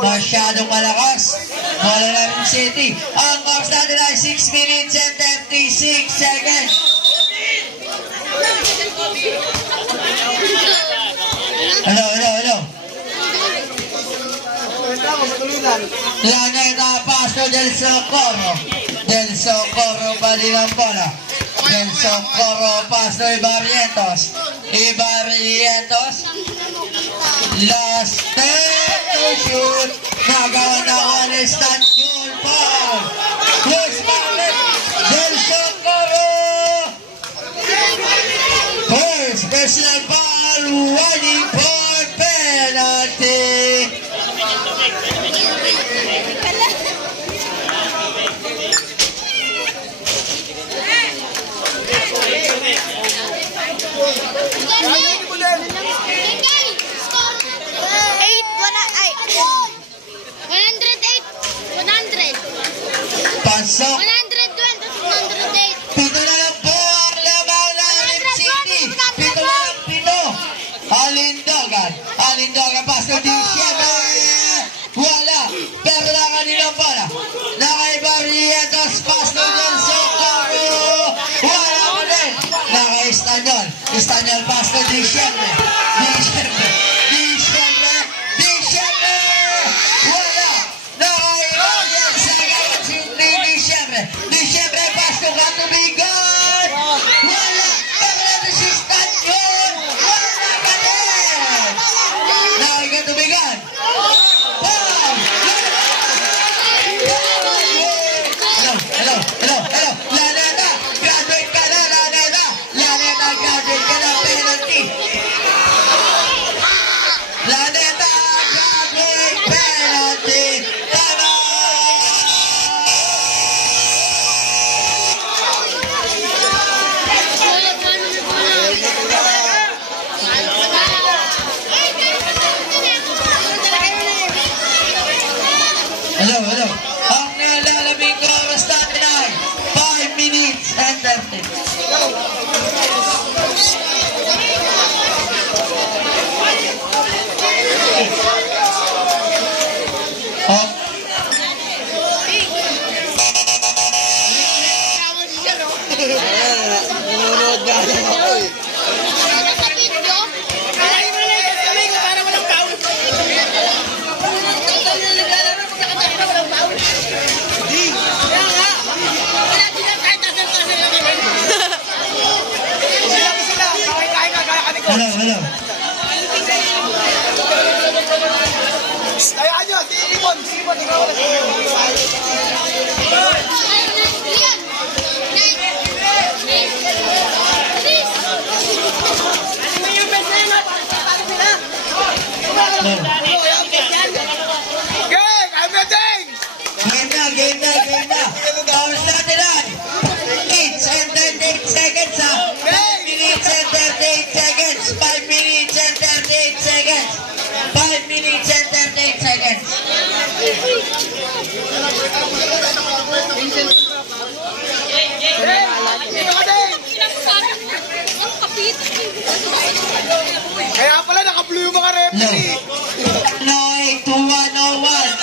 Masyadong malakas. Wala na rin City. Ang oras natin ay 6 minutes and 36 seconds. Hello. Laneta paso del Socorro. Del Socorro pa din ang bola. Del Socorro, paso Ibarrientos. Ibarrientos. Last time to shoot. Nagawa na one Estanyol Paul. Luis Marlon Del Socorro. First personal foul, warning for penalty. Pasok. 108. Pito na lang po ang labaw ng Rip City. Pito na lang, pito. Alindogan. Alindogan, paso di Siebe. Wala. Pero na kanilang bola. Nakaibarrientos, paso ng Socorro. Wala mo din. Naka-Estanyol. Estanyol, paso di Siebe. Di Siebe. Di Siebe. Di Siebe. Wala. Nakaibarrientos sa gawin si Di Siebe. Di Siebe, paso ka tumigan. Wala. Pero na si Estanyol. Wala ka din. Nakikatubigan. Hello. Laneta, graduate ka na, Laneta. Laneta, graduate ka na, penalty. Laneta, graduate, penalty. Tama! Hello. Ang nilalabing ko oras natin ay 5 minutes and 30. Oh. Nanonood nga lang ako eh. Hello. Kaya nyo, si Ibon, ikaw na Gang, I'm ready! Game na. Oras natin ay 5 minutes and 38 seconds ha. 5 minutes and 38 seconds. 5 minutes and 38 seconds. 5 minutes and 38 seconds. Kaya pala naka-blue yung mga No. referee. 9 to 101.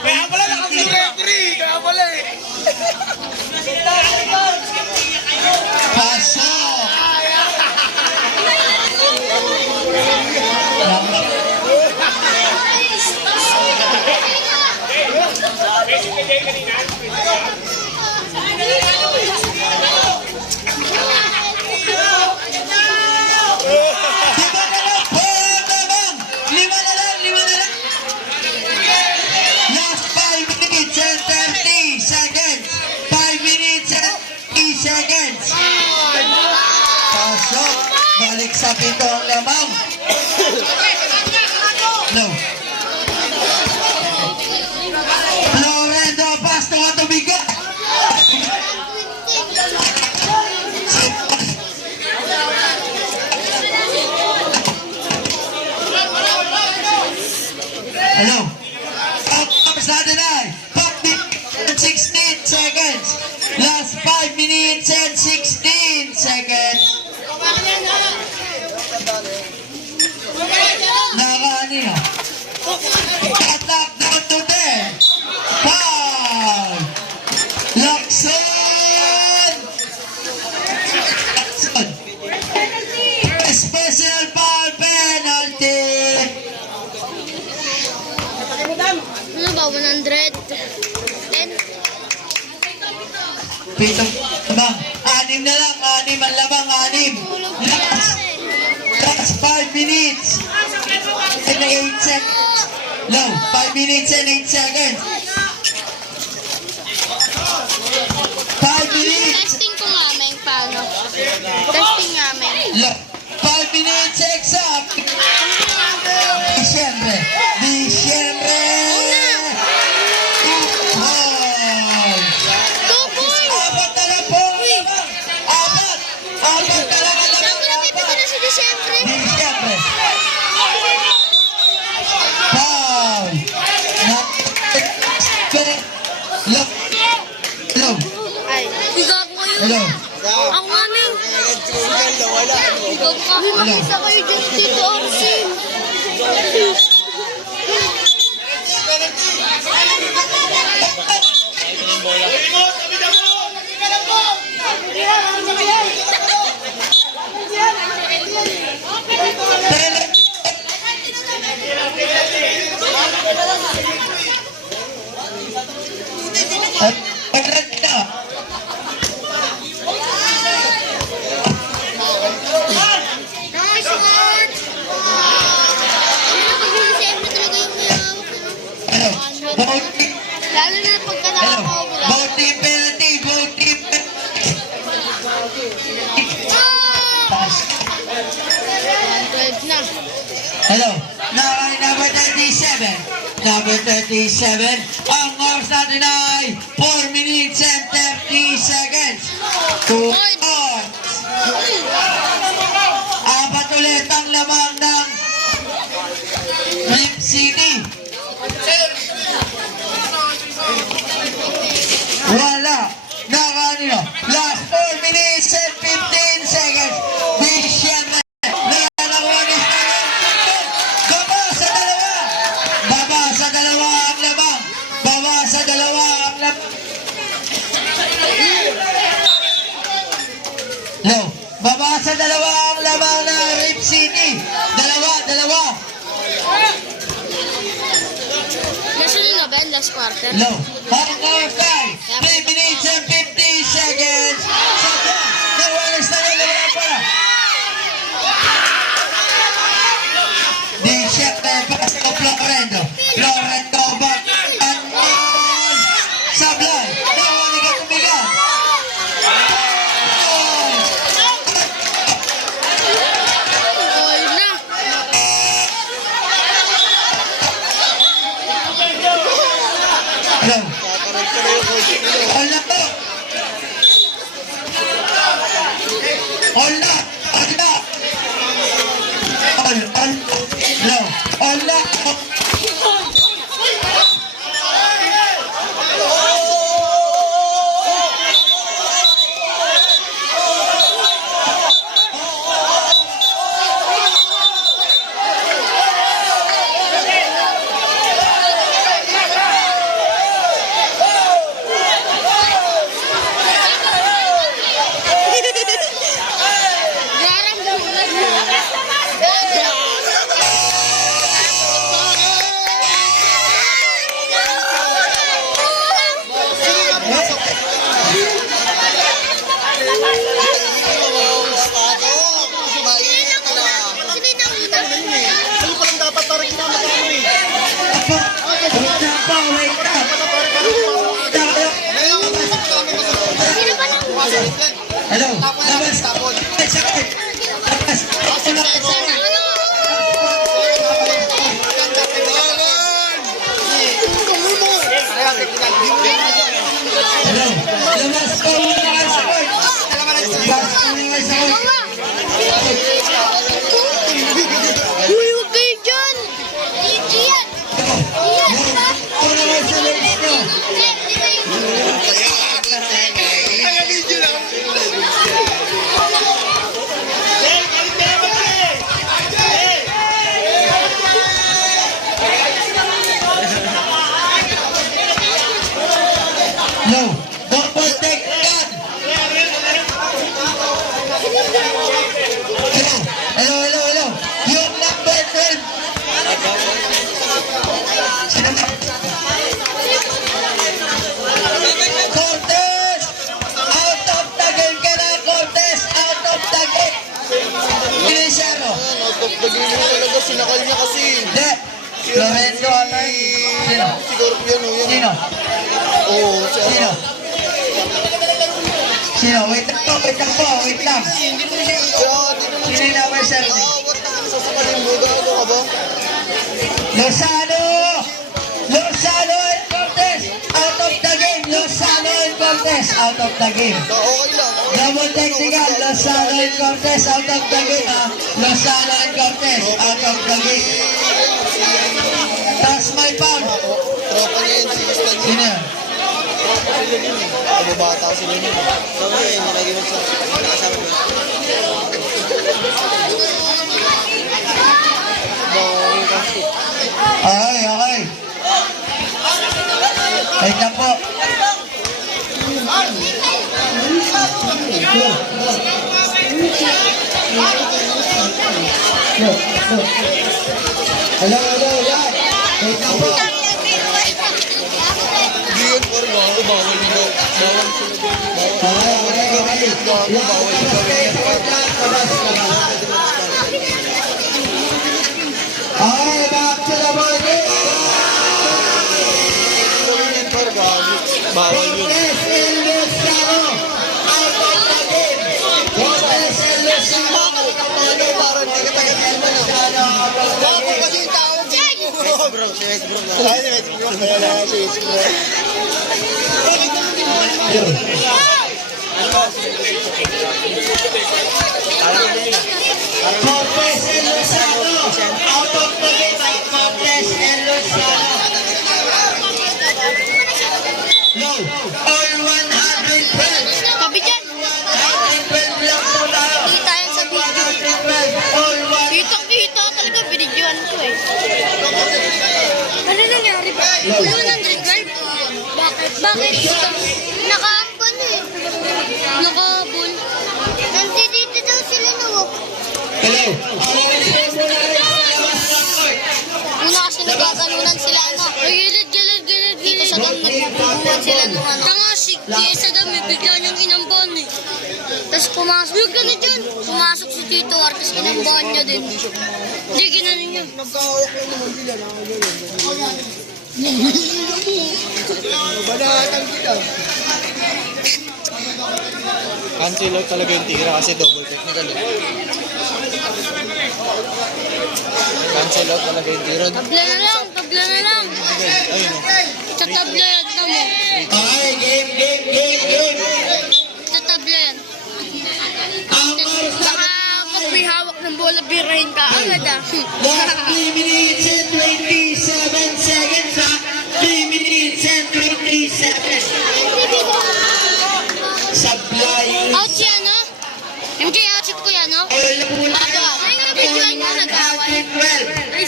Kaya pala naka-blue referee. Kaya pala eh. Pasok. Lima na lang. Last 5 minutes and 30 seconds. 5 minutes and 30 seconds. Pasok. Balik sa pitong lamang. No. Florendo Pasto at tubigat. Hello. Tapos natin ay 5 minutes and 16 seconds. Last 5 minutes and 16 seconds. Nakaniya. Attack down to 10. Foul. Lacson. Special foul penalty. Ano ba? 110? Pitong bang. Anim na lang, anim ang labang, anim. Last 5 minutes. And 8 seconds. Low, 5 minutes and 8 seconds. 5 minutes. Testing ko nga, Meng, paano? Testing nga, Meng. Low, 5 minutes exact. Disyembre. Disyembre. 2 points! Apat na lang po. Apat. Apat na lang ang Saan labang, ko nakita ko apat. na si Disyembre? Disyembre. Foul. Low. Low. Ay, bigag mo yun. Hello. Ang maming. Nag-trugal na wala. Bigag ka. Makisa kayo dyan dito, Orsin. Nice one! Ano pag Disyembre talaga yung mayawak? Lalo na pagka nakakawala. Both team penalty. Both team penalty. 12 na. Hello. Now ay number 37. Number 37. Ang oras natin ay 4 minutes and 30 seconds. 2 points. Apat ulit ang lamang ng Rip City. Wala. Nakanino. Last 4 minutes and 15 seconds. Disyembre. Nananawanis na lang. Baba sa dalawa. Baba sa dalawa ang lamang. Baba sa dalawa ang lamang. No. Baba sa dalawa ang lamang ng Rip City. Dalawa. Nasunod na ba yung last quarter? No. Hanggang 5. 3 minutes and 50 seconds. Sa nawalis na dalawa pa. Di siyempre pass to Florendo. Florendo back and on. Sablay. Nawali ka tumigan. Goal na. No. All na po. All na. All na. All. No. All na. Pinisero. Ayan, out of the game na talaga. Sinakal niya kasi. Hindi. Lorenzo Alay. Sino? Siguro yan o. Yan. Sino? Oo, siya. Sino? Sino? Wait lang po, wait lang po, wait lang. Kaya di naman Sino yung number 7? What the sasakalin mo? Gago ka ba? Lozano! Lozano and Cortez! Out of the game! Lozano and Cortez! Out of the game! Okay lang. Double technical! Lozano and Cortez! Out of the game ha! Lozano and Cortez! Out of the game! Taas my pound! Tropa niya yun si Stan. Sino yan? Kababata ko sila niya. So ngayon, nilagay mo sa kasama mo. Okay, okay. Wait lang po. Hello, hello, yan. Wait lang po. Hindi yun, parang gago, bawal nila. Bawal sila. Okay, okay, okay. Gago, bawal nila. Okay, back to the ball game. Parang gago. Bawal yun. Cortez and Lozano. Out of the game. Cortez and Lozano. Ano, parang hindi ka taga-filman ah. Lozano out of the Gago game. kasi yung tawag dito. Bro, si Westbrook na. Ay, si Westbrook. Wala si Westbrook. Cortez and Lozano. Out of the game by Cortez and Lozano. Low. All 112. Tabi dyan. 112 lang po tayo. Kita yan sa video. 112. All 1. Kita talaga, binidyoan ko eh. Ano nangyari ba? 112? Bakit? Bakit? Nakaambon eh. Nakahabol. Nandito daw sila na oh. Hello. Una kasi nagaganunan sila ano. Ay, gilid. Dito sa dam, nagpupuhan sila nung ano. Tanga si sa dam, bigla niyang inambahan eh. Tapos pumasok, yung gano'n dyan. Pumasok si Tito War, tapos inambahan niya din. Hindi, ginanon niya. Nagkahawak lang naman sila. Banatan kita. Cancel out talaga yung tira kasi double technical eh. Cancel out talaga yung tira. Tabla na lang. Ayun o. Sa tabla yan, tamo. Okay, game. Sa tabla yan. Ang oras na Baka pag may hawak ng bola, birahin ka agad ah. last 3 minutes and 27 seconds ha. 3 minutes and 27 seconds. Sablay. Out siya, no? MJ, out siya ko yan, no? All mula. Ay, nabidyoan mo, nag-away.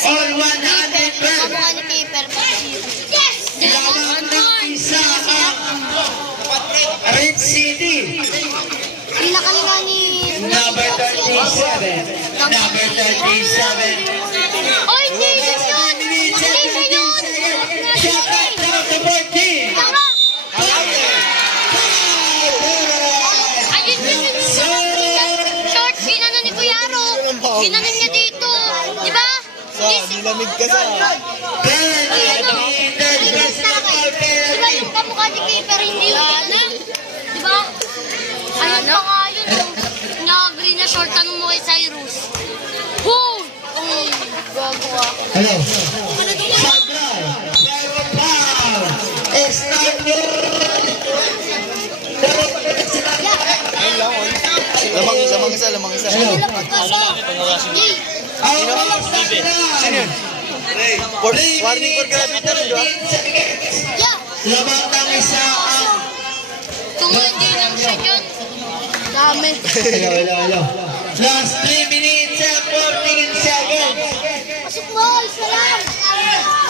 All 112. Kamukha ni Paper pa. Yes! Laban ng isa ang Red City. Pinakalinga ni... Number 37. Number 37. Oh, hindi yun yun! Hindi yun! Shout out to the board team. Tama! Ayun yun! Short, ginano ni Kuya Aro. Ginano niya dito. Di ba? Nilamig ka sa... Di ba yung kamukha ni Paper, hindi yung tignan? Di ba? Ayun pa nga yun. Nag-green na short, tanong mo kay Cyrus. Woo! Gago ah. Hello. Sablay. Wow. Estanyol. Lamang isa. Hello. Yay! Ang oras na lang. Warning for gravity rin, di ba? Yeah! Labang ng isa ang... Kung hindi lang siya dyan. Dami. Hello. Last 3 minutes and 14 seconds. Pasok mo, isa lang.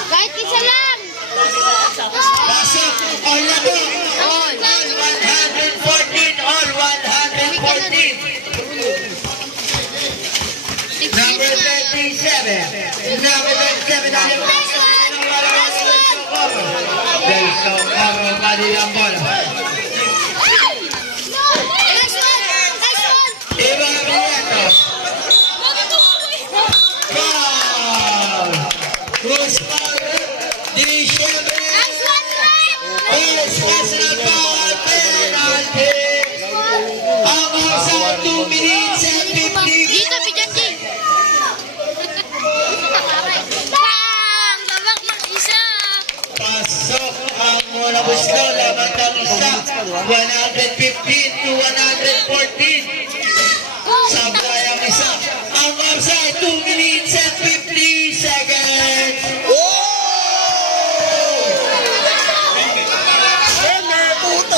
Kahit isa lang. Pasok. All na po. All. 114. All 114. Number 37. Number 37. Del Socorro, kanilang bola. Nice one! Iba Prieto. 115 to 114. Sablay ang isa. Ang offside, 2 minutes and 50 seconds.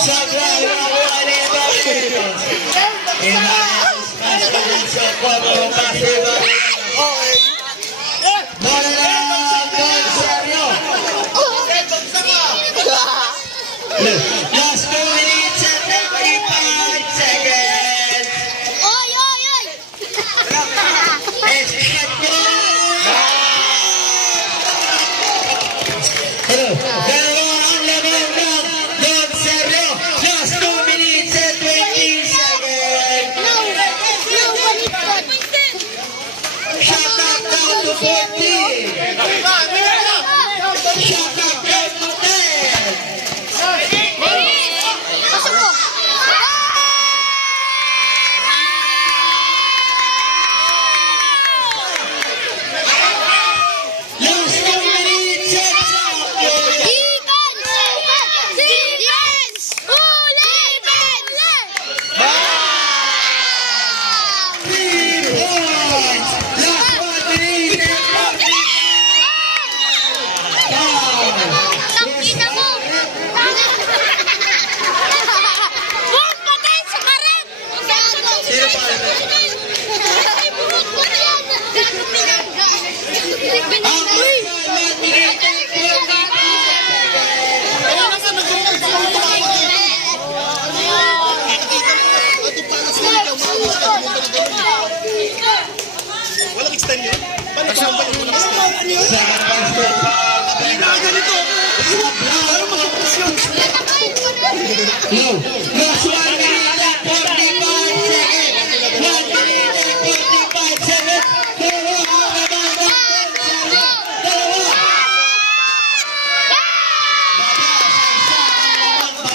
Sablay, makuha ni Barrios. Imanos, Pascual, Cuatro, Pasiva. Bola na ang Sergio. Last 2 minutes and 35 seconds. Oy, oy, oy! Espeto. Hello. Dalawa ang laban ng Don Sergio. Last 2 minutes and 20 seconds. No, baliktad. Shot up down to 40. Shot up down to 10. Pasok mo. Last 2 minutes and Defense! Defense! Huli! Defense! 3 points. Last 1 minute and 40. Tangina mo! Buhok pa tayo sa karet! Sino pa? Ay, buhok pa yan! Ang Uy! 1 minute and 40. Walang extend yun? Paano ba yung walang extend? Second basket pa. Ganito! Ano mag-presyon? Low. Last 1 minute and 45 seconds. 1 minute and 45 seconds. Dalawa ang laban ng Sergio. Dalawa.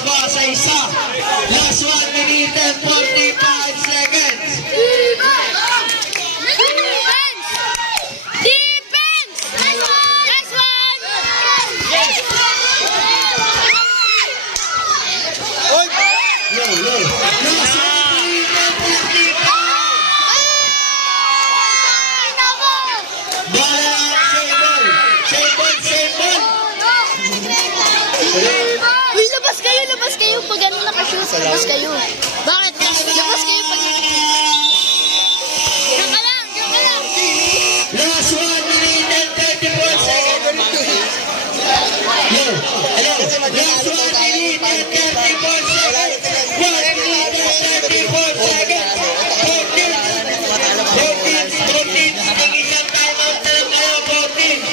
Baba sa isa. Last 1 minute and 45 seconds. Defense! Last one! Low, low. Last 1 minute and 55. Bola ang Sable. Sable. Uy, labas kayo pag ano nakashoot. Labas kayo. Bakit? Labas kayo pag Diyan ka lang. Last 1 minute and 34 seconds. Low. Hello. Last 1 minute and 34 seconds. 1 minute and 34 seconds. 14. Take isang timeout na lang kayo, 14.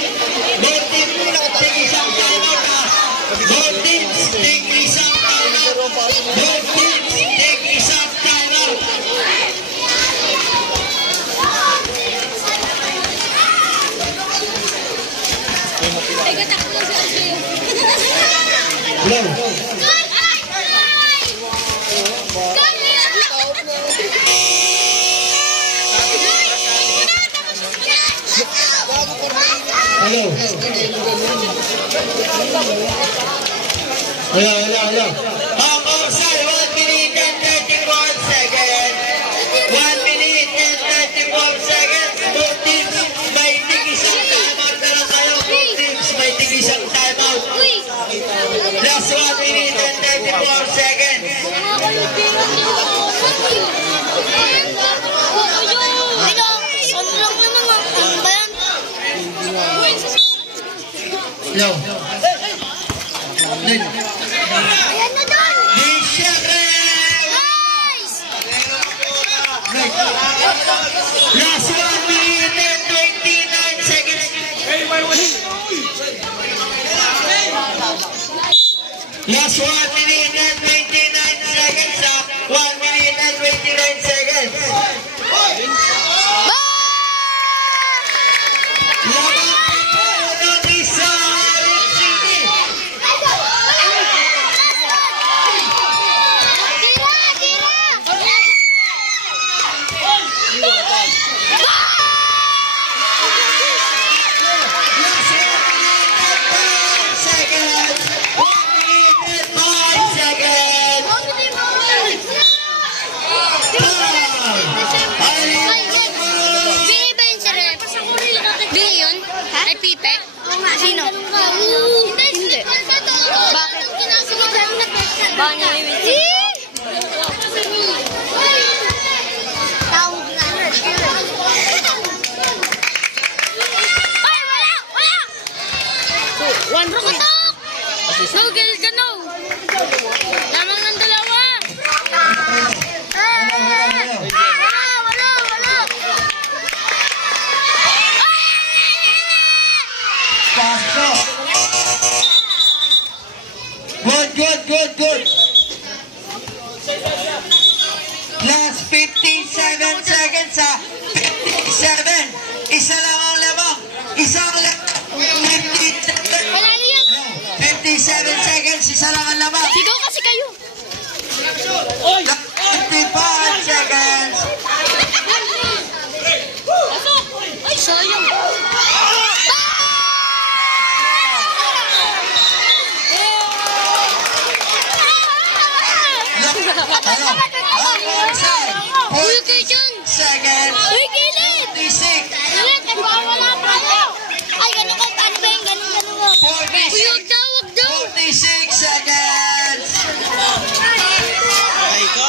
14. Take isang timeout na. 14. Take isang timeout. 14. Take isang timeout. Ay, gatak mo sa Low. Hello. Hello. Ang offside, 1 minute and 34 seconds. 1 minute and 34 seconds. Both teams, may tig-isang timeout na lang kayo. Both teams, may tig-isang timeout. Last 1 minute and 34 seconds. Hello. Lin. Ayan na doon! Di syempre. Nice! Last 1 minute and 29 seconds. Last 1 minute and 29 seconds. 1 minute and 29 seconds. Laban po ng Rizal City. Last 1 minute and 5 seconds. 1 minute and 5 seconds. Sino? Hindi. Bakit? Ay, wala! One rokotok! Sugil ka no! Lamang ng dalawa! Pasok. Good. Last 57 seconds sa 57. Isa lang ang lamang. Isang lamang. 57 seconds. Isa lang ang lamang. Sigaw kasi kayo! 55 seconds. Ay, sayang! Ano? Ang side. Uy, kayo dyan! Seconds. Uy, gilid! 36. Gilid, nagwawala tayo! Ay, ganun ka, paano ba yung ganun mo? Uy, wag daw! 46 seconds. Ay ka.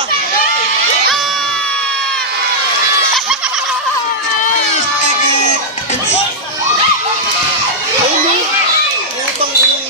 Utang yun.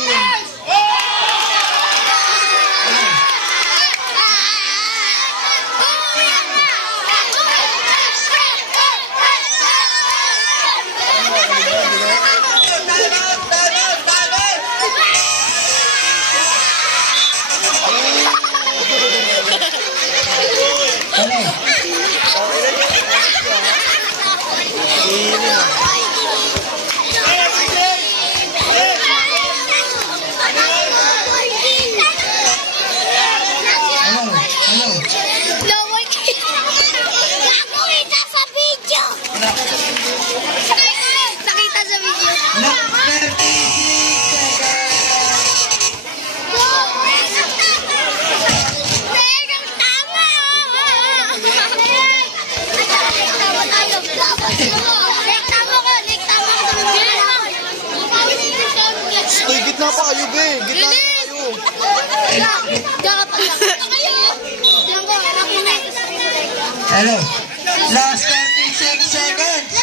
Lower kick. Nakita sa video. Nakita sa video. 36 Tegang tama. Nek tama ko. Ay, gitna pa kayo, be. Gitna na kayo. Hello. Last 36 seconds.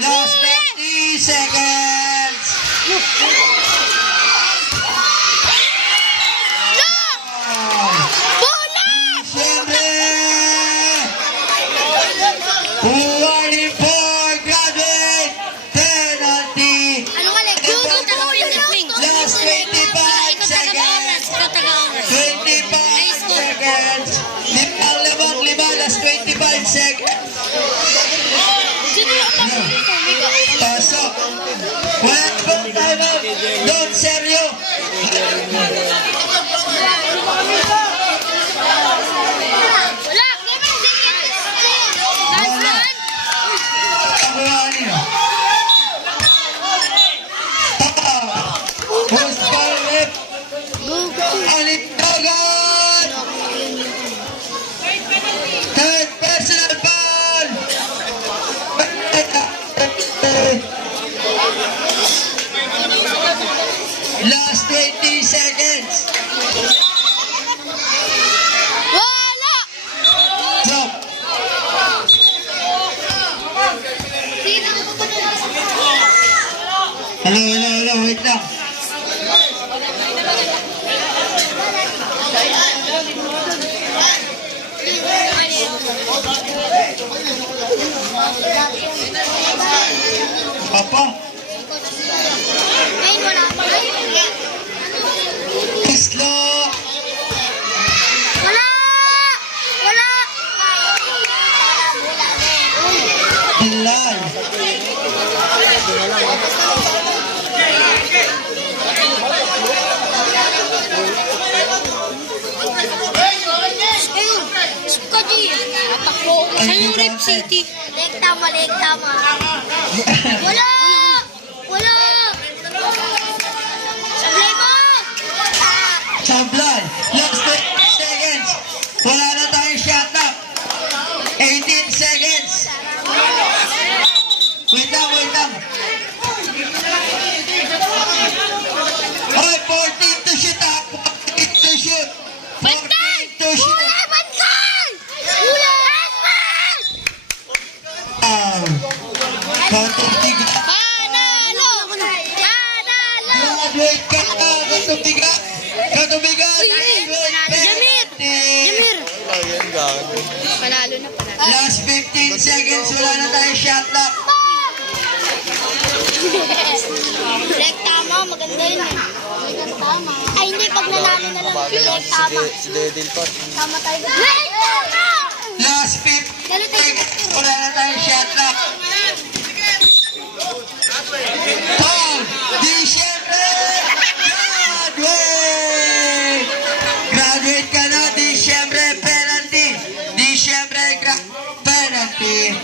Last 30 seconds. Siyempre, warning for graduate penalty. Last 25 seconds. 25 seconds. Lima, last 25 seconds. Pasok. Wala pong timeout. Don Sergio. Abuhanin. Post ball left. Alintogan. Third personal foul. Last 20 seconds. Wala! Stop. Hello, wait lang. Papa, Ngayon wala pa. Islo. Wala! Wala! Bilal. Ayun! Kaji! Atakbo! Saan yung Rep City? Leg tama. Wala! Wala! Sablay mo! Sablay. Last 20 seconds. Wala na tayong shot up. 18 seconds. Wait lang. Hoy, 14 to shoot ha. 14 to shoot. 14 to shoot. Katubigan. Graduate ka na. Katubigan. Jamir! Ayan, gago. Panalo na. Last 15 seconds. Wala na tayong shot clock. Direct tama, maganda yun eh. Tama. Ay hindi, pag nanalo na lang. Direct tama. Si Dedel pa. Tama tayo. Direct tama! Last 15 seconds. Wala na tayong shot clock. Paul, Disyembre! Graduate! Graduate ka na, Disyembre penalty. Disyembre penalty.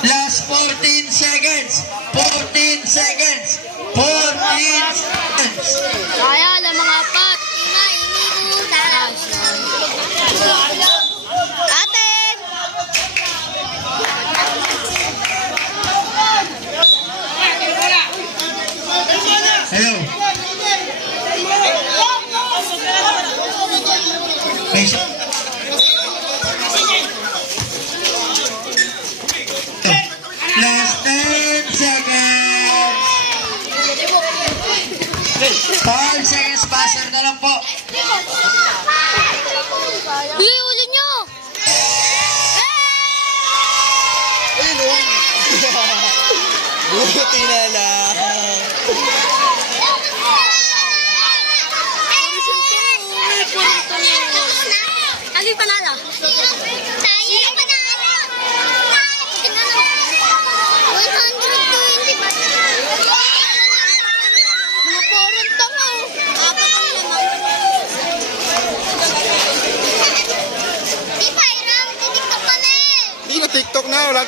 Last 14 seconds. 14 seconds. 14 seconds. Kaya lang mga pat. Atin! Hello. May isa. Last 10 seconds. 5 seconds. Passer na lang po. Bigay ulo nyo! Ayun, oh. Buti na lang. Ano yung panalo? Tayo yung panalo! 120 ba? Mga porong tanga. Apat ang laman. Di pa, Iram. Tinik ka pala eh. Hindi na TikTok na, wala